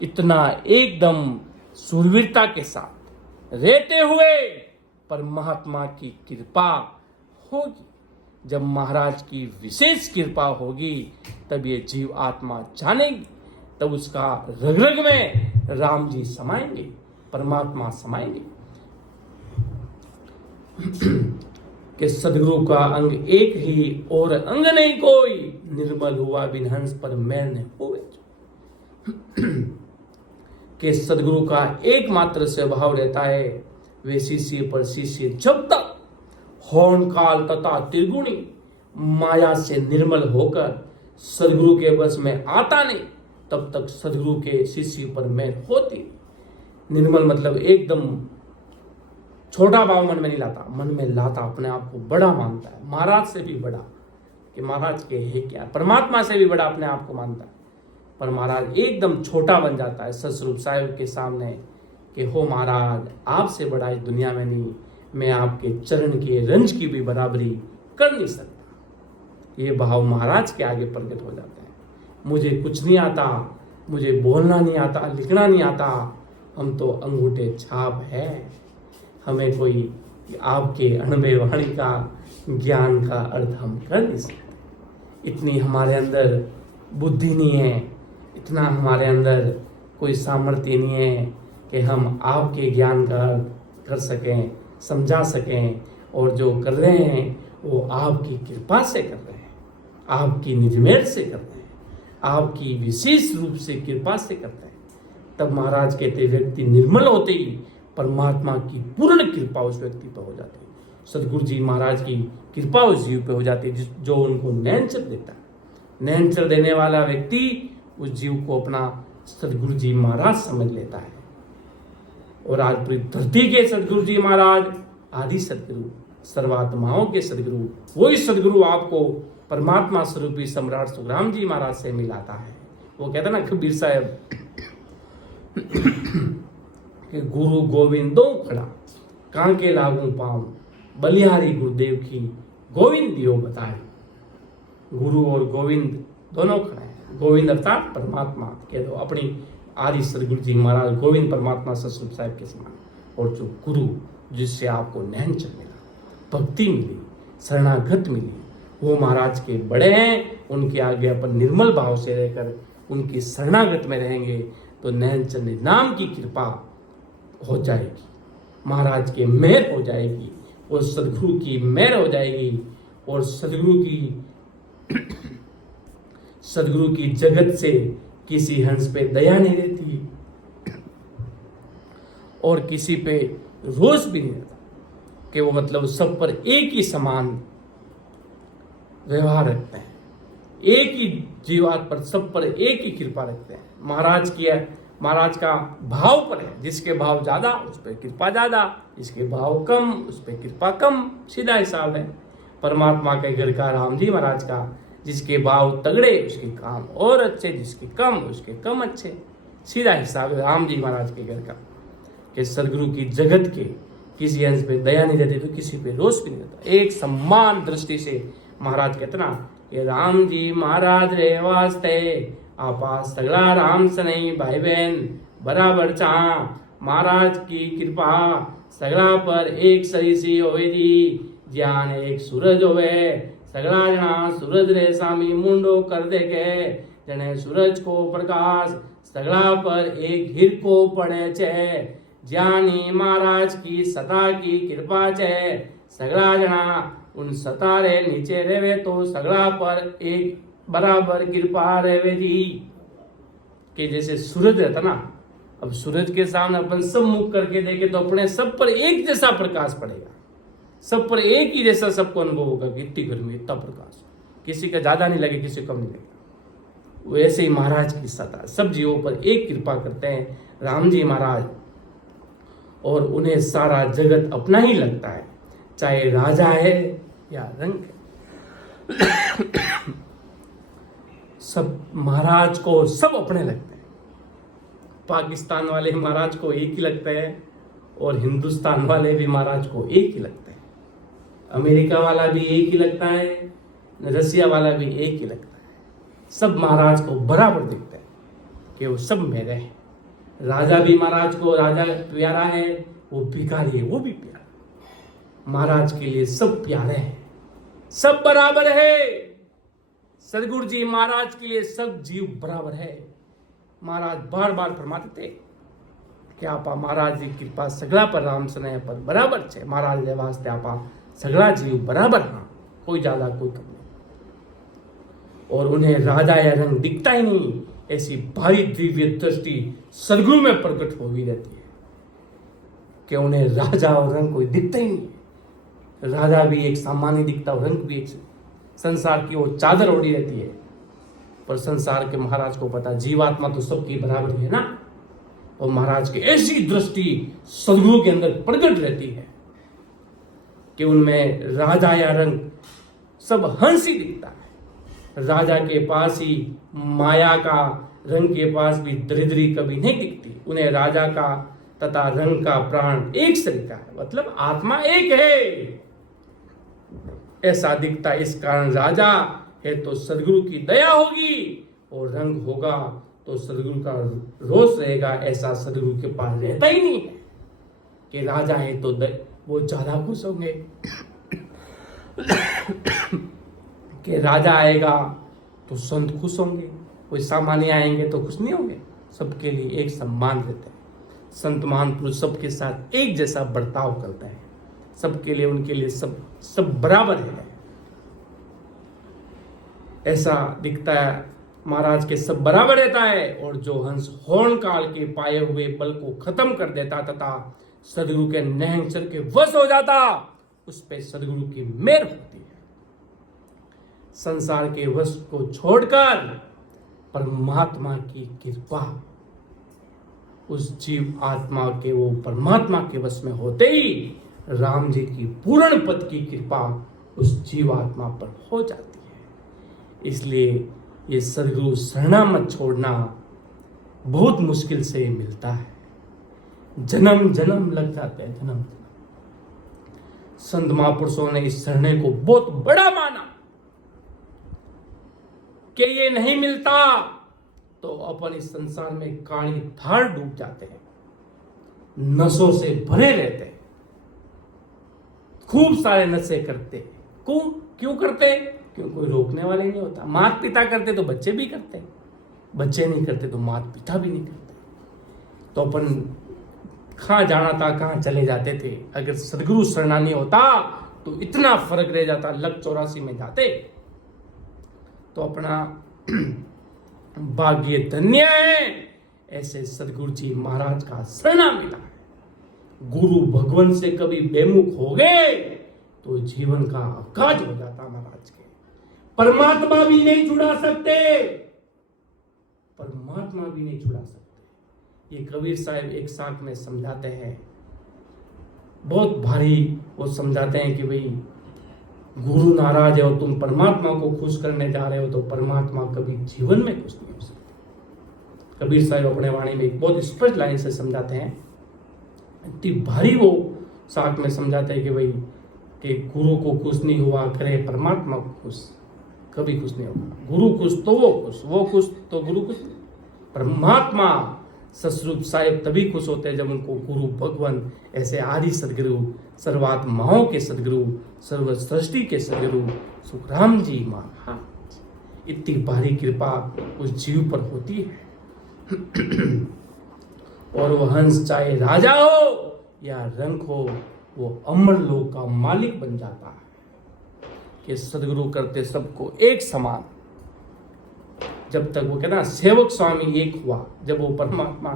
इतना एकदम सूरवीरता के साथ रहते हुए परमात्मा की कृपा होगी। जब महाराज की विशेष कृपा होगी तब ये जीव आत्मा जानेगी, तब उसका रग रग में राम जी समाएंगे, परमात्मा समाएंगे कि सदगुरु का अंग एक ही और अंग नहीं कोई, निर्मल हुआ बिन हंस पर मैल न होवे। कि सदगुरु का एकमात्र स्वभाव रहता है, वे शिष्य पर शिष्य जब तक होन काल तथा त्रिगुणी माया से निर्मल होकर सदगुरु के बस में आता नहीं, तब तक सदगुरु के शिष्य पर मैल होती। निर्मल मतलब एकदम छोटा भाव मन में नहीं लाता, मन में लाता, अपने आप को बड़ा मानता है, महाराज से भी बड़ा, कि महाराज के है क्या, परमात्मा से भी बड़ा अपने आप को मानता है। पर महाराज एकदम छोटा बन जाता है सतस्वरूप साहिब के सामने कि हो महाराज, आपसे बड़ा इस दुनिया में नहीं, मैं आपके चरण के रंज की भी बराबरी कर नहीं सकता। ये भाव महाराज के आगे प्रकट हो जाते हैं। मुझे कुछ नहीं आता, मुझे बोलना नहीं आता, लिखना नहीं आता, हम तो अंगूठे छाप है, हमें कोई आपके अणुमेय वाणी का ज्ञान का अर्थ हम कर नहीं सकते। इतनी हमारे अंदर बुद्धि नहीं है, इतना हमारे अंदर कोई सामर्थ्य नहीं है कि हम आपके ज्ञान का अर्थ कर सकें, समझा सकें। और जो कर रहे हैं वो आपकी कृपा से कर रहे हैं, आपकी निज मेहर से कर रहे हैं, आपकी विशेष रूप से कृपा से करते हैं। तब महाराज कहते व्यक्ति निर्मल होते ही परमात्मा की पूर्ण कृपा उस व्यक्ति पर हो जाती है। सदगुरु जी महाराज की कृपा उस जीव पे हो जाती है जो उनको नैनचर देता है। नैनचर देने वाला व्यक्ति उस जीव को अपना सदगुरु जी महाराज समझ लेता है। और आज पूरी धरती के सदगुरु जी महाराज आदि सदगुरु, सर्वात्माओं के सदगुरु, वही सदगुरु आपको परमात्मा स्वरूपी सम्राट सुखराम जी महाराज से मिलाता है। वो कहता ना कबीर साहब कि गुरु गोविंदो खड़ा कांके लागू पाऊं, बलिहारी गुरुदेव की गोविंद दियो बताए। गुरु और गोविंद दोनों खड़े हैं। गोविंद अर्थात परमात्मा कह दो, अपनी आदि सदगुरु जी महाराज गोविंद परमात्मा सतस्वरूप साहिब के समान। और जो गुरु जिससे आपको नैनचर मिला, भक्ति मिली, शरणागत मिली, वो महाराज के बड़े हैं। उनके आगे अपन निर्मल भाव से रहकर उनकी शरणागत में रहेंगे तो नैनचर नाम की कृपा हो जाएगी, महाराज के मेहर हो जाएगी, और सदगुरु की मेहर हो जाएगी। और सदगुरु की जगत से किसी हंस पे दया नहीं रहती और किसी पे रोष भी नहीं रहता, कि वो मतलब सब पर एक ही समान व्यवहार रखते हैं, एक ही जीवात पर सब पर एक ही कृपा रखते हैं। महाराज का भाव पर है, जिसके भाव ज्यादा उस पर कृपा ज्यादा, जिसके भाव कम उस पर कृपा कम, सीधा हिसाब है। परमात्मा के घर का राम जी महाराज का जिसके भाव तगड़े उसके काम और अच्छे, जिसके कम उसके कम अच्छे, सीधा हिसाब है राम जी महाराज के घर का। कि सदगुरु की जगत के किसी अंश पे दया नहीं रहती तो किसी पे रोष भी नहीं रहता। एक सम्मान दृष्टि से महाराज कहते ना, ये राम जी महाराज रे वास्ते आपा सगला राम से नहीं भाई बहन बराबर चाह। महाराज की कृपा सगला पर एक सरी सी होवेगी, ज्ञान एक सूरज होवे, सगला जना सूरज रे सामी मुंडो कर दे के, जने सूरज को प्रकाश सगला पर एक हिर को पड़े छे। ज्ञानी महाराज की सता की कृपा छे, सगला जना उन सतारे नीचे रेवे तो सगला पर एक बराबर कृपा रेवे जी। कि जैसे सूरज रहता ना, अब सूरज के सामने अपन सब मुख करके देखे तो अपने सब पर एक जैसा प्रकाश पड़ेगा, सब पर एक ही जैसा सबको अनुभव होगा कि इतनी गर्मी इतना प्रकाश, किसी का ज्यादा नहीं लगे किसी कम नहीं लगे। वैसे ही महाराज की सता सब जीवों पर एक कृपा करते हैं राम जी महाराज, और उन्हें सारा जगत अपना ही लगता है, चाहे राजा है या रंग सब महाराज को सब अपने लगते हैं। पाकिस्तान वाले महाराज को एक ही लगते हैं और हिंदुस्तान वाले भी महाराज को एक ही लगते हैं, अमेरिका वाला भी एक ही लगता है, रसिया वाला भी एक ही लगता है। सब महाराज को बराबर दिखते हैं कि वो सब मेरे हैं। राजा भी महाराज को राजा प्यारा है, वो भिखारी है वो भी प्यारा। महाराज के लिए सब प्यारे हैं, सब बराबर है। सदगुरु जी महाराज के लिए सब जीव बराबर है। महाराज बार बार फरमाते थे कि आपा महाराज जी कृपा सगला पर राम स्नेह पर बराबर छे। महाराज ने वास्ते आपा सगला जीव बराबर, हाँ कोई ज्यादा कोई कम नहीं। और उन्हें राजा या रंग दिखता ही नहीं, ऐसी भारी दिव्य दृष्टि सदगुरु में प्रकट हो ही रहती है कि उन्हें राजा और रंग कोई दिखता ही नहीं। राजा भी एक सामान्य दिखता और रंग भी एक संसार की वो चादर ओढ़ी रहती है। पर संसार के महाराज को पता जीवात्मा तो सबकी बराबर है ना। और महाराज की ऐसी दृष्टि सदगुरु के अंदर प्रकट रहती है कि उनमें राजा या रंग सब हंस ही दिखता है। राजा के पास ही माया का, रंग के पास भी दरिद्री कभी नहीं दिखती। उन्हें राजा का तथा रंग का प्राण एक सरिता है, मतलब आत्मा एक है ऐसा दिखता। इस कारण राजा है तो सदगुरु की दया होगी और रंग होगा तो सदगुरु का रोष रहेगा, ऐसा सदगुरु के पास रहता ही नहीं है कि राजा है तो वो ज्यादा खुश होंगे कि राजा आएगा तो संत खुश होंगे, कोई सामान्य आएंगे तो खुश नहीं होंगे। सबके लिए एक सम्मान रहता है। संत महान पुरुष सबके साथ एक जैसा बर्ताव करता है, सबके लिए, उनके लिए सब बराबर है ऐसा दिखता है। महाराज के सब बराबर रहता है। और जो हंस होर्ण काल के पाए हुए बल को खत्म कर देता तथा सदगुरु के नहंचर के वश हो जाता, उस पे सदगुरु की मेहर होती है। संसार के वश को छोड़कर परमात्मा की कृपा उस जीव आत्मा के, वो परमात्मा के वश में होते ही राम जी की पूर्ण पद की कृपा उस जीवात्मा पर हो जाती है। इसलिए ये सदगुरु शरणा मत छोड़ना बहुत मुश्किल से मिलता है। जन्म जन्म लग जाते हैं, जन्म। संत महापुरुषों ने इस शरणे को बहुत बड़ा माना कि ये नहीं मिलता तो अपन इस संसार में काली धार डूब जाते हैं, नशों से भरे रहते हैं, खूब सारे नशे करते हैं। क्यों करते? क्यों कोई रोकने वाले नहीं होता। माता पिता करते तो बच्चे भी करते, बच्चे नहीं करते तो माता पिता भी नहीं करते। तो अपन कहाँ जाना था, कहाँ चले जाते थे। अगर सदगुरु शरणा नहीं होता तो इतना फर्क रह जाता। लग 84 में जाते तो अपना भाग्य धन्य है। ऐसे सदगुरु जी महाराज का शरणा मिला है। गुरु भगवान से कभी बेमुख हो गए तो जीवन का अवकाश हो जाता। महाराज के परमात्मा भी नहीं छुड़ा सकते, परमात्मा भी नहीं छुड़ा सकते। ये कबीर साहब एक साथ में समझाते हैं, बहुत भारी वो समझाते हैं कि भाई गुरु नाराज है और तुम परमात्मा को खुश करने जा रहे हो तो परमात्मा कभी जीवन में खुश नहीं हो सकते। कबीर साहब अपने वाणी में एक बहुत स्पष्ट लाइन से समझाते हैं, इतनी भारी वो साथ में समझाते हैं कि भाई कि गुरु को खुश नहीं हुआ करे परमात्मा को खुश कभी खुश नहीं होगा। गुरु खुश तो वो खुश तो गुरु खुश। परमात्मा ससरूप साहेब तभी खुश होते हैं जब उनको गुरु भगवान ऐसे आदि सदगुरु, सर्वात्माओं के सदगुरु, सर्व सृष्टि के सदगुरु सुखराम जी महाराज, इतनी भारी कृपा उस जीव पर होती है। और वो हंस चाहे राजा हो या रंक हो, वो अमर लोक का मालिक बन जाता है कि सदगुरु करते सबको एक समान। जब तक वो कहता ना सेवक स्वामी एक हुआ, जब वो परमात्मा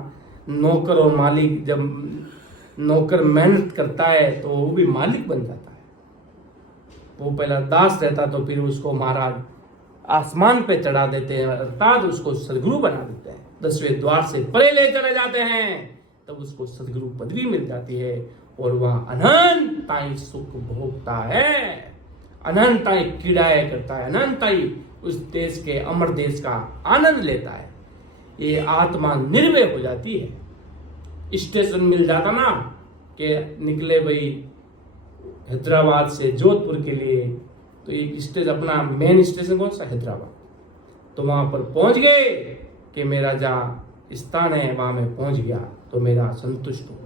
नौकर और मालिक, जब नौकर मेहनत करता है तो वो भी मालिक बन जाता है। वो पहला दास रहता तो फिर उसको महाराज आसमान पे चढ़ा देते हैं, अर्थात उसको सदगुरु बना देते हैं। 10वें द्वार से परे ले चले जाते हैं, तब उसको सदगुरु पदवी मिल जाती है और वह अनंताई सुख भोगता है, अनंताई क्रीड़ाएं करता है, अनंताई उस देश के अमर देश का आनंद लेता है। ये आत्मा निर्भय हो जाती है। स्टेशन मिल जाता ना कि निकले भाई हैदराबाद से जोधपुर के लिए, तो एक स्टेशन अपना मेन स्टेशन कौन सा, हैदराबाद। तो वहां पर पहुंच गए कि मेरा जहाँ स्थान है वहां मैं पहुंच गया तो मेरा संतुष्ट हो।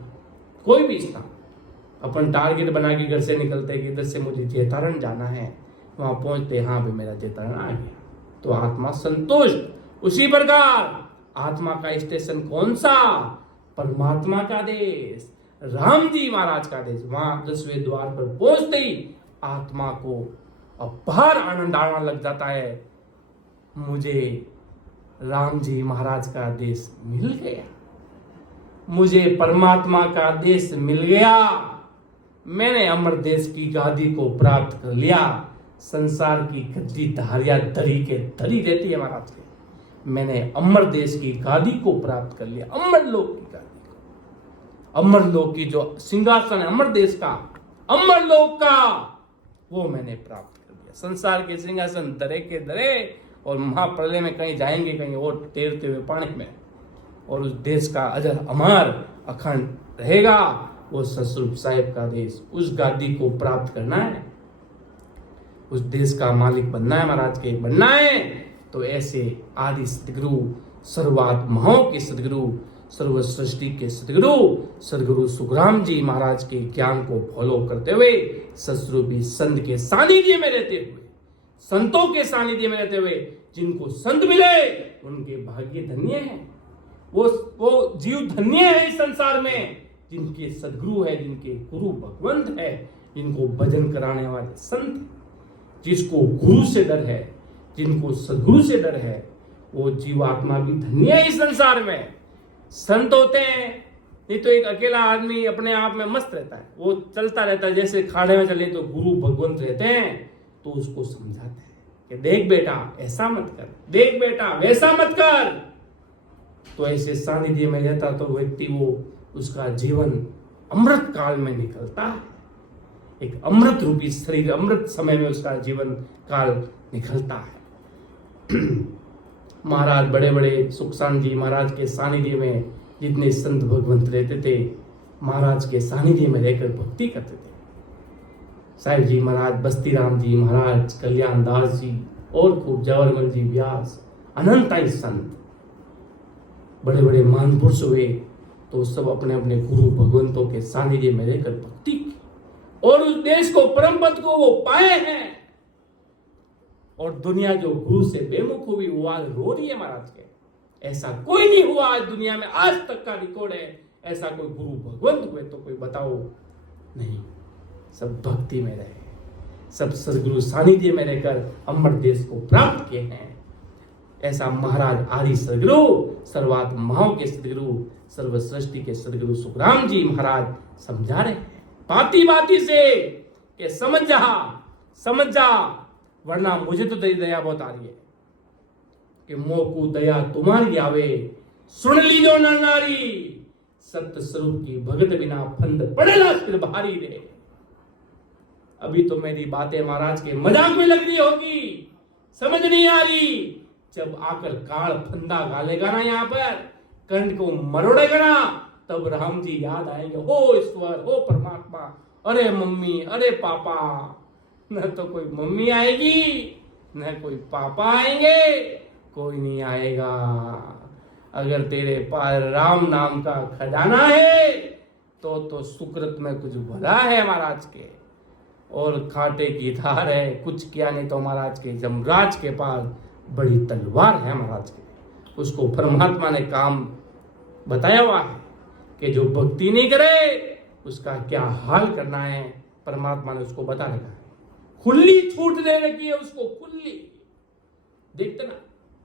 कोई भी स्थान अपन टारगेट बना के घर से निकलते कि इधर से मुझे जेतारण जाना है, वहां पहुंचते हाँ भी मेरा जेतारण आ गया तो आत्मा संतुष्ट। उसी प्रकार आत्मा का स्टेशन कौन सा, परमात्मा का देश, राम जी महाराज का देश। वहां 10वें द्वार पर पहुंचते ही आत्मा को अपार आनंद आना लग जाता है। मुझे राम जी महाराज का देश मिल गया, मुझे परमात्मा का देश मिल गया, मैंने अमर देश की गादी को प्राप्त कर लिया। संसार की गद्दी धारिया धरी के धरी रहती है महाराज के, मैंने अमर देश की गादी को प्राप्त कर लिया, अमर लोक की गादी को, अमर लोक की जो सिंहासन है अमर देश का, अमर लोक का, वो मैंने प्राप्त कर लिया। संसार के सिंहासन धरे के धरे और महाप्रलय में कहीं जाएंगे, कहीं और तैरते हुए पानी में, और उस देश का अजर अमर अखंड रहेगा, वो सतस्वरूप साहिब का देश। उस गादी को प्राप्त करना है, उस देश का मालिक बनना है महाराज के, बनना है तो ऐसे आदि सदगुरु, सर्वात्माओं के सदगुरु, सर्व सृष्टि के सदगुरु, सदगुरु सुखराम जी महाराज के ज्ञान को फॉलो करते हुए, सतस्वरूपी संत के सानिध्य में रहते हुए, संतों के सानिध्य में रहते हुए, जिनको संत मिले उनके भाग्य धन्य हैं। वो जीव धन्य है इस संसार में जिनके सदगुरु है, जिनके गुरु भगवंत है, जिनको भजन कराने वाले संत, जिसको गुरु से डर है, जिनको सदगुरु से डर है, वो जीवात्मा भी धन्य है इस संसार में। संत होते हैं, नहीं तो एक अकेला आदमी अपने आप में मस्त रहता है, वो चलता रहता है, जैसे खाड़े में चले तो गुरु भगवंत रहते हैं तो उसको समझाते हैं कि देख बेटा ऐसा मत कर, देख बेटा वैसा मत कर। तो ऐसे सानिध्य में रहता तो व्यक्ति वो उसका जीवन अमृत काल में निकलता है, एक अमृत रूपी शरीर, अमृत समय में उसका जीवन काल निकलता है। महाराज बड़े बड़े सुखसान जी महाराज के सानिध्य में जितने संत भगवंत रहते थे, महाराज के सानिध्य में रहकर भक्ति करते थे। साहिब जी महाराज, बस्तीराम जी महाराज, कल्याण दास जी और खूब जवाहरमल जी व्यास, अनंत संत बड़े बड़े महापुरुष हुए, तो सब अपने अपने गुरु भगवंतों के सानिध्य में रहकर भक्ति की और उस देश को, परम पद को वो पाए हैं। और दुनिया जो गुरु से बेमुख हुई वो आज रो रही है महाराज के। ऐसा कोई नहीं हुआ आज दुनिया में, आज तक का रिकॉर्ड है, ऐसा कोई गुरु भगवंत हुए तो कोई बताओ नहीं। सब भक्ति में रहे, सब सदगुरु सानिध्य में रहकर अमर देश को प्राप्त किए हैं। ऐसा महाराज आदि सदगुरु, सर्वात्माओं के सदगुरु, सर्व सृष्टि के सदगुरु सुखराम जी महाराज समझा रहे हैं बाती बाती से कि समझ जा, वरना मुझे तो तेरी दया बहुत आ रही है कि मोकू दया तुम्हारी आवे, सुन लीजो नर नारी, सत्य स्वरूप की भगत बिना फंद पड़ेला सिर भारी रे। अभी तो मेरी बातें महाराज के मजाक में लग रही होगी, समझ नहीं आ रही, जब आकर काल फंदा गालेगा ना यहाँ पर, कंठ को मरोड़ेगा ना, तब राम जी याद आएंगे, हो ईश्वर, हो परमात्मा, अरे मम्मी, अरे पापा। न तो कोई मम्मी आएगी, न कोई पापा आएंगे, कोई नहीं आएगा। अगर तेरे पास राम नाम का खजाना है तो सुकृत में कुछ भला है महाराज के, और कांटे की धार है, कुछ किया नहीं तो महाराज के जमराज के पास बड़ी तलवार है महाराज के। उसको परमात्मा ने काम बताया हुआ है कि जो भक्ति नहीं करे उसका क्या हाल करना है, परमात्मा ने उसको बता रखा है। खुली छूट दे रखी है उसको, खुली। देखते ना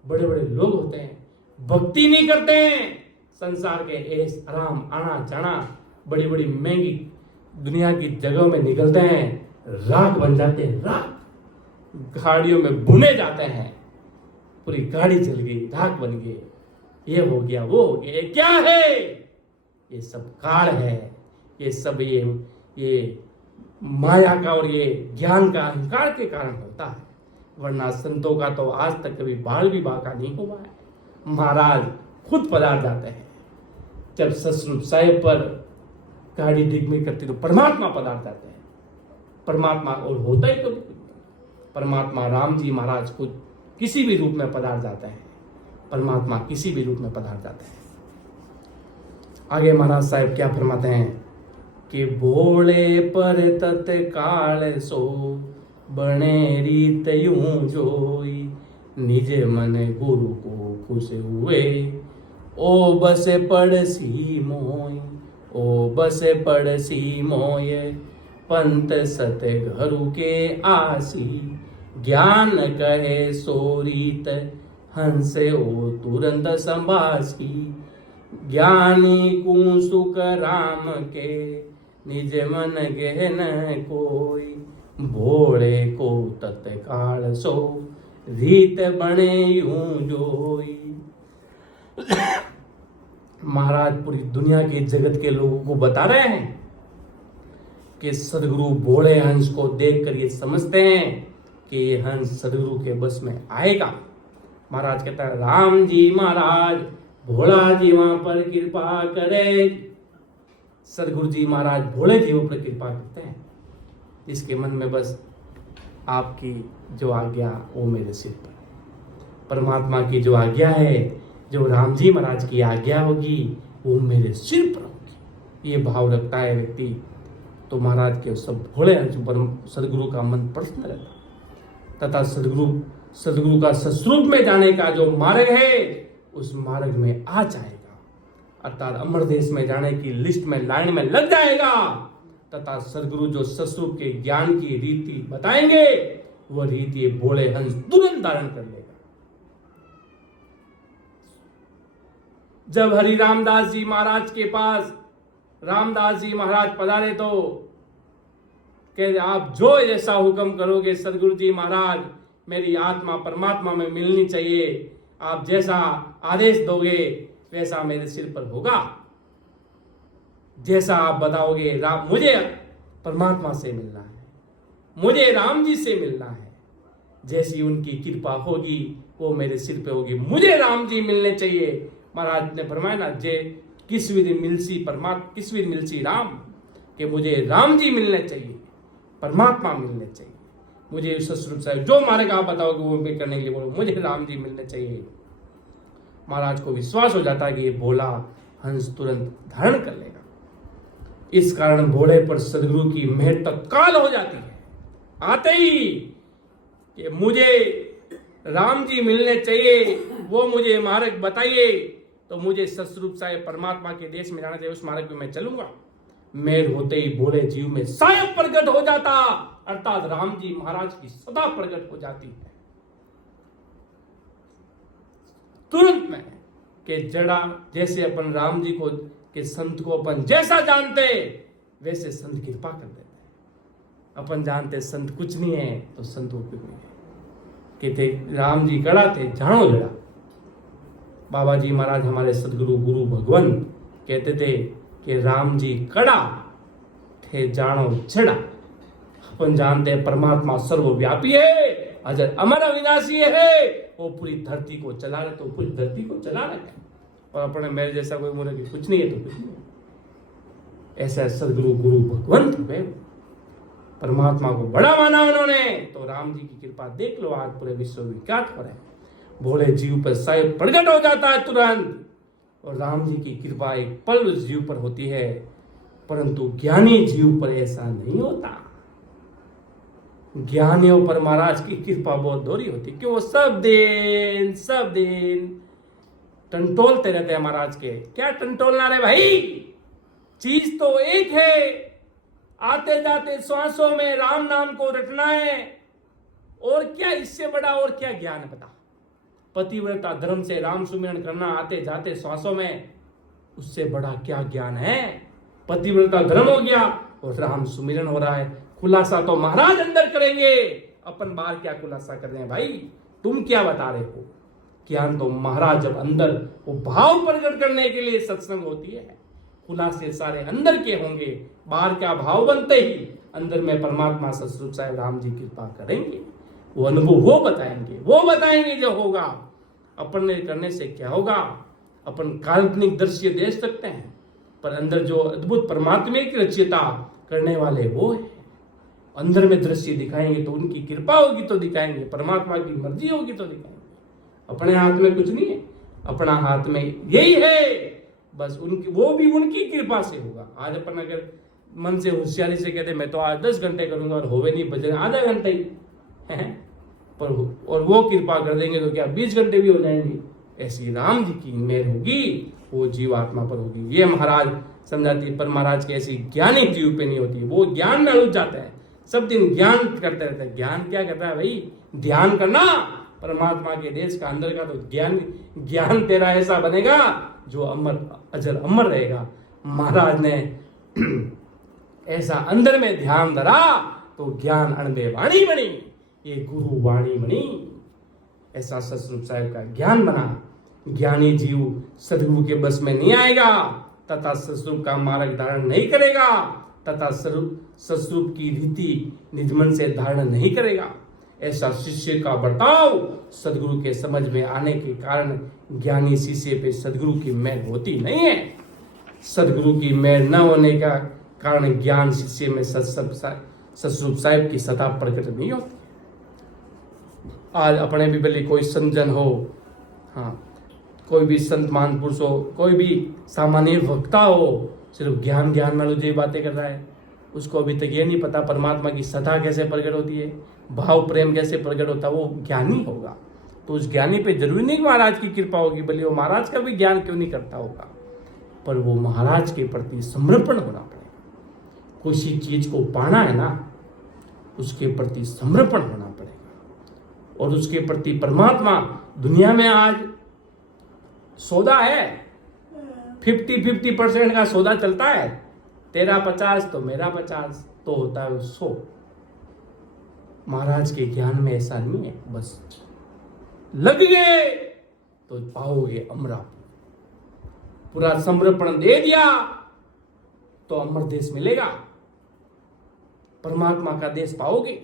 बड़े बड़े लोग होते हैं, भक्ति नहीं करते हैं, संसार के ऐश आराम आना जाना, बड़ी बड़ी महंगी दुनिया की जगहों में निकलते हैं, राख बन जाते हैं, राख गाड़ियों में भुने जाते हैं, पूरी गाड़ी चल गई, राख बन गई, ये हो गया, वो हो गया। ये क्या है? ये सब काल है, ये सब ये माया का और ये ज्ञान का अहंकार के कारण होता है, वरना संतों का तो आज तक कभी बाल भी बाका नहीं हुआ है। महाराज खुद पधार जाते हैं, जब सतस्वरूप साहिब पर गाड़ी डिगमी करती तो परमात्मा पधार जाते हैं। परमात्मा और होता ही कभी परमात्मा राम जी महाराज खुद किसी भी रूप में पधार जाते हैं, परमात्मा किसी भी रूप में पधार जाते हैं। आगे महाराज साहिब क्या फरमाते हैं कि भोले पर तत्काल सो बने रीत यूं जोई, निज मन गुरु को खुश हुए, ओ बस पड़सी मोय, ओ बस पड़सी मोय, पंत सत घरु के आसी, ज्ञान कहे सोरीत हंसे ओ तुरंत संभासी, ज्ञानी को सुख राम के, निज मन गहन कोई, भोले को तत्काल सो, रीत बने यूं जोई। महाराज पूरी दुनिया के जगत के लोगों को बता रहे हैं कि सदगुरु भोले हंस को देखकर ये समझते हैं कि ये हंस सदगुरु के बस में आएगा। महाराज कहता है, राम जी महाराज भोला जी वहां पर कृपा करे। सदगुरु जी महाराज भोले जी पर कृपा करते हैं, जिसके मन में बस आपकी जो आज्ञा वो मेरे सिर पर, परमात्मा की जो आज्ञा है, जो राम जी महाराज की आज्ञा होगी वो मेरे सिर पर होगी, ये भाव रखता है व्यक्ति, तो महाराज के सब भोले सदगुरु का मन प्रसन्न रहता, तथा सदगुरु का सस्वरूप में जाने का जो मार्ग है उस मार्ग में आ जाएगा, अर्थात अमर देश में जाने की लिस्ट में लाइन में लग जाएगा, तथा सदगुरु जो सस्वरूप के ज्ञान की रीति बताएंगे वह रीति भोले हंस तुरंत धारण कर लेगा। जब हरि रामदास जी महाराज के पास रामदास जी महाराज पधारे तो कह, आप जो ऐसा हुक्म करोगे सदगुरु जी महाराज, मेरी आत्मा परमात्मा में मिलनी चाहिए, आप जैसा आदेश दोगे वैसा मेरे सिर पर होगा, जैसा आप बताओगे। मुझे परमात्मा से मिलना है, मुझे राम जी से मिलना है, जैसी उनकी कृपा होगी वो मेरे सिर पे होगी, मुझे राम जी मिलने चाहिए। महाराज ने फरमाया ना, जे किस विधि मिलसी परमात्मा, किस विधि मिलसी राम, कि मुझे राम जी मिलने चाहिए, परमात्मा मिलने चाहिए, मुझे सस्वरूप साहब जो मार्ग आप बताओगे वो मैं करने के लिए बोलो, मुझे राम जी मिलने चाहिए। महाराज को विश्वास हो जाता है कि ये भोला हंस तुरंत धारण कर लेगा। इस कारण भोले पर सदगुरु की मेहर तत्काल हो जाती है, आते ही कि मुझे राम जी मिलने चाहिए, वो मुझे मार्ग बताइए, तो मुझे सस्वरूप साहेब परमात्मा के देश में जाना चाहिए, उस मार्ग पे मैं चलूंगा। मेर होते ही भोले जीव में सायब प्रकट हो जाता, अर्थात राम जी महाराज की सदा प्रकट हो जाती है तुरंत में, कि जड़ा जैसे अपन राम जी को के संत को अपन जैसा जानते वैसे संत कृपा कर देते हैं। अपन जानते संत कुछ नहीं है तो संत वो कुछ नहीं है, कि थे राम जी कड़ा थे जानो जड़ा। बाबा जी महाराज हमारे सदगुरु गुरु भगवान कहते थे कि राम जी कड़ा थे जानो जड़ा। अपन जानते हैं परमात्मा सर्वव्यापी है, अजर अमर अविनाशी है, वो पूरी धरती को चला रहे, तो पूरी धरती को चला रहे हैं, और अपने मेरे जैसा कोई मुझे कुछ नहीं है तो कुछ नहीं है। ऐसा सदगुरु गुरु भगवान थे, परमात्मा को बड़ा माना उन्होंने, तो राम जी की कृपा देख लो, आज पूरे विश्व विख्यात हो रहे हैं। भोले जीव पर साहिब प्रकट हो जाता है तुरंत, और राम जी की कृपा एक पल उस जीव पर होती है, परंतु ज्ञानी जीव पर ऐसा नहीं होता। ज्ञानियों पर महाराज की कृपा बहुत दोहरी होती, कि वो सब दिन टंटोलते रहते हैं महाराज के। क्या टंटोलना रे भाई, चीज तो एक है, आते जाते श्वासों में राम नाम को रटना है, और क्या इससे बड़ा और क्या ज्ञान बता। पतिव्रता धर्म से राम सुमिरन करना आते जाते श्वासों में, उससे बड़ा क्या ज्ञान है। पतिव्रता धर्म हो गया और राम सुमिरन हो रहा है। खुलासा तो महाराज अंदर करेंगे, अपन बाहर क्या खुलासा कर रहे हैं भाई, तुम क्या बता रहे हो। ज्ञान तो महाराज जब अंदर वो भाव प्रकट करने के लिए सत्संग होती है, खुलासे सारे अंदर के होंगे, बाहर क्या भाव बनते ही अंदर में परमात्मा सतस्वरूप साहेब राम जी कृपा करेंगे, वो अनुभव वो बताएंगे जो होगा। अपन ने करने से क्या होगा, अपन काल्पनिक दृश्य देख सकते हैं, पर अंदर जो अद्भुत परमात्मा की रचयिता करने वाले वो है। अंदर में दृश्य दिखाएंगे तो उनकी कृपा होगी तो दिखाएंगे, परमात्मा की मर्जी होगी तो दिखाएंगे। अपने हाथ में कुछ नहीं है, अपना हाथ में यही है, बस उनकी वो भी उनकी कृपा से होगा। आज अपन अगर मन से होशियारी से कहते मैं तो आज 10 घंटे करूंगा और होवे नहीं, बचे आधा घंटा ही है, पर और वो कृपा कर देंगे तो क्या 20 घंटे भी हो जाएंगे। ऐसी राम जी की मेहर होगी, वो जीवात्मा पर होगी। ये महाराज समझाती है, पर महाराज की ऐसी ज्ञानी जीव पे नहीं होती, वो ज्ञान में उलझ जाता है, सब दिन ज्ञान करते रहते हैं। ज्ञान क्या करता है भाई, ध्यान करना, परमात्मा के देश का अंदर का तो ज्ञान तेरा ऐसा बनेगा जो अमर अजर अमर रहेगा। महाराज ने ऐसा अंदर में ध्यान धरा तो ज्ञान अणबे वाणी बनी, ये गुरु वाणी बनी। ऐसा सतस्वरूप साहिब का ज्ञान बना। ज्ञानी जीव सदगुरु के बस में नहीं आएगा तथा सतस्वरूप का मार्ग धारण नहीं करेगा तथा सतस्वरूप की रीति निजमन से धारण नहीं करेगा। ऐसा शिष्य का बर्ताव सदगुरु के समझ में आने के कारण ज्ञानी शिष्य पे सदगुरु की मेहर होती नहीं है। सदगुरु की मेहर न होने का कारण ज्ञान शिष्य में सतस्वरूप साहिब की सत्ता प्रकट नहीं होती। आज अपने भी भले कोई संजन हो, हाँ, कोई भी संत महापुरुष हो, कोई भी सामान्य वक्ता हो, सिर्फ ज्ञान में जो बातें कर रहा है, उसको अभी तक ये नहीं पता परमात्मा की सत्ता कैसे प्रकट होती है, भाव प्रेम कैसे प्रकट होता है। वो ज्ञानी होगा तो उस ज्ञानी पे जरूरी नहीं महाराज की कृपा होगी, भले वो महाराज का भी ज्ञान क्यों नहीं करता होगा, पर वो महाराज के प्रति समर्पण होना पड़ेगा। किसी चीज को पाना है ना, उसके प्रति समर्पण होना पड़ेगा और उसके प्रति परमात्मा दुनिया में आज सौदा है, 50-50% का सौदा चलता है। तेरा 50 तो मेरा 50 तो होता है 100। महाराज के ज्ञान में ऐसा नहीं है, बस लग गए तो पाओगे अमरा। पूरा समर्पण दे दिया तो अमर देश मिलेगा, परमात्मा का देश पाओगे।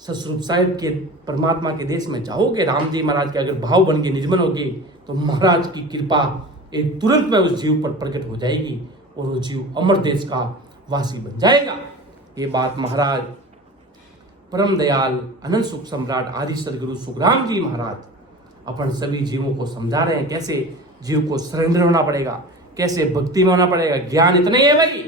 सतस्वरूप साहिब के परमात्मा के देश में जाओगे। राम जी महाराज के अगर भाव बन के निजमन होगी तो महाराज की कृपा एक तुरंत में उस जीव पर प्रकट हो जाएगी और वो जीव अमर देश का वासी बन जाएगा। ये बात महाराज परम दयाल अनंत सुख सम्राट आदि सदगुरु सुखराम जी महाराज अपन सभी जीवों को समझा रहे हैं, कैसे जीव को सरेंडर होना पड़ेगा, कैसे भक्ति में होना पड़ेगा। ज्ञान इतना ही है भाई,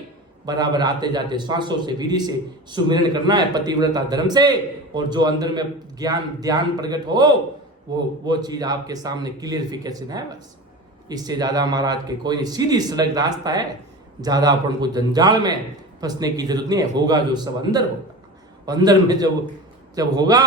बराबर आते जाते श्वासों से विधि से सुमिरन करना है पतिव्रता धर्म से, और जो अंदर में ज्ञान ध्यान प्रकट हो वो चीज आपके सामने क्लियरिफिकेशन है। बस इससे ज्यादा महाराज के कोई नहीं, सीधी सड़क रास्ता है। ज्यादा अपन को जंजाल में फंसने की जरूरत नहीं है। होगा जो सब अंदर होगा, अंदर में जब होगा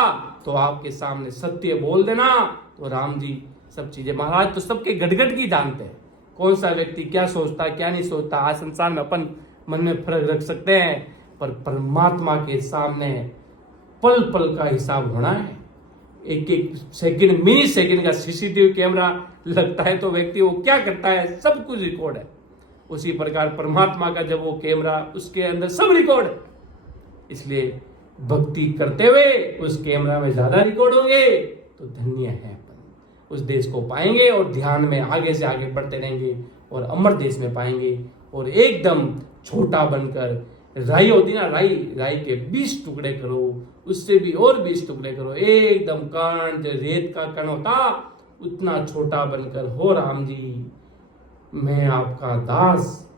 तो आपके सामने सत्य बोल देना तो राम जी सब चीजें। महाराज तो सबके घट की जानते हैं, कौन सा व्यक्ति क्या सोचता है क्या नहीं सोचता। आज संसार में अपन मन में फर्क रख सकते हैं, पर परमात्मा के सामने पल पल का हिसाब होना है। एक एक सेकंड मिनी सेकंड का सीसीटीवी कैमरा लगता है तो व्यक्ति वो क्या करता है सब कुछ रिकॉर्ड है। उसी प्रकार परमात्मा का जब वो कैमरा, उसके अंदर सब रिकॉर्ड है। इसलिए भक्ति करते हुए उस कैमरा में ज्यादा रिकॉर्ड होंगे तो धन्य है अपन, उस देश को पाएंगे और ध्यान में आगे से आगे बढ़ते रहेंगे और अमर देश में पाएंगे। और एकदम छोटा बनकर, राई होती ना, राई के 20 टुकड़े करो, उससे भी और 20 टुकड़े करो, एकदम कण जो रेत का कण होता उतना छोटा बनकर हो राम जी मैं आपका दास,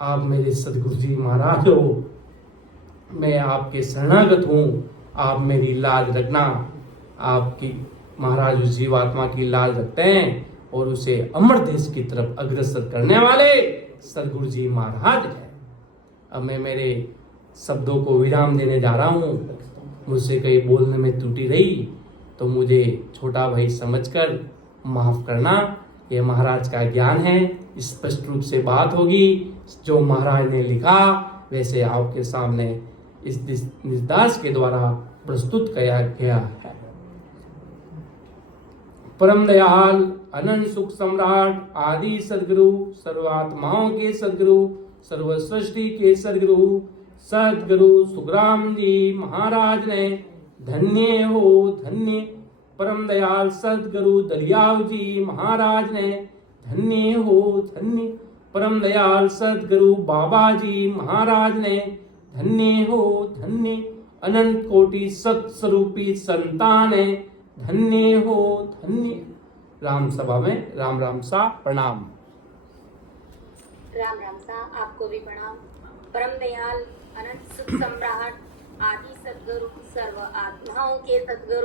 आप मेरे सदगुरु जी महाराज हो, मैं आपके शरणागत हूँ, आप मेरी लाज रखना। आपकी महाराज उस जीवात्मा की लाज रखते हैं और उसे अमर देश की तरफ अग्रसर करने वाले सदगुरु जी महाराज है। अब मैं मेरे शब्दों को विराम देने जा रहा हूँ। मुझसे कहीं बोलने में त्रुटि रही तो मुझे छोटा भाई समझकर माफ करना। ये महाराज का ज्ञान है, स्पष्ट रूप से बात होगी। जो महाराज ने लिखा वैसे आपके सामने इस निजदास के द्वारा प्रस्तुत किया गया है। परम दयाल अनंत सुख सम्राट आदि सदगुरु, सर्वात्माओं के सदगुरु, सर्व सृष्टि के सदगुरु सुखराम जी महाराज ने धन्य हो धन्य। परम दयाल सदगुरु दरियाव जी महाराज ने धन्य हो धन्य। परम दयाल सदगुरु बाबा जी महाराज ने धन्य हो धन्य। अनंत कोटि सत्स्वरूपी संतान है धन्य हो धन्य। राम सभा में राम राम सा प्रणाम। राम राम सा आपको भी प्रणाम। परम दयाल अनंत सुख सम्राट आदि सदगुरु, सर्व आत्माओं के सदगुरु।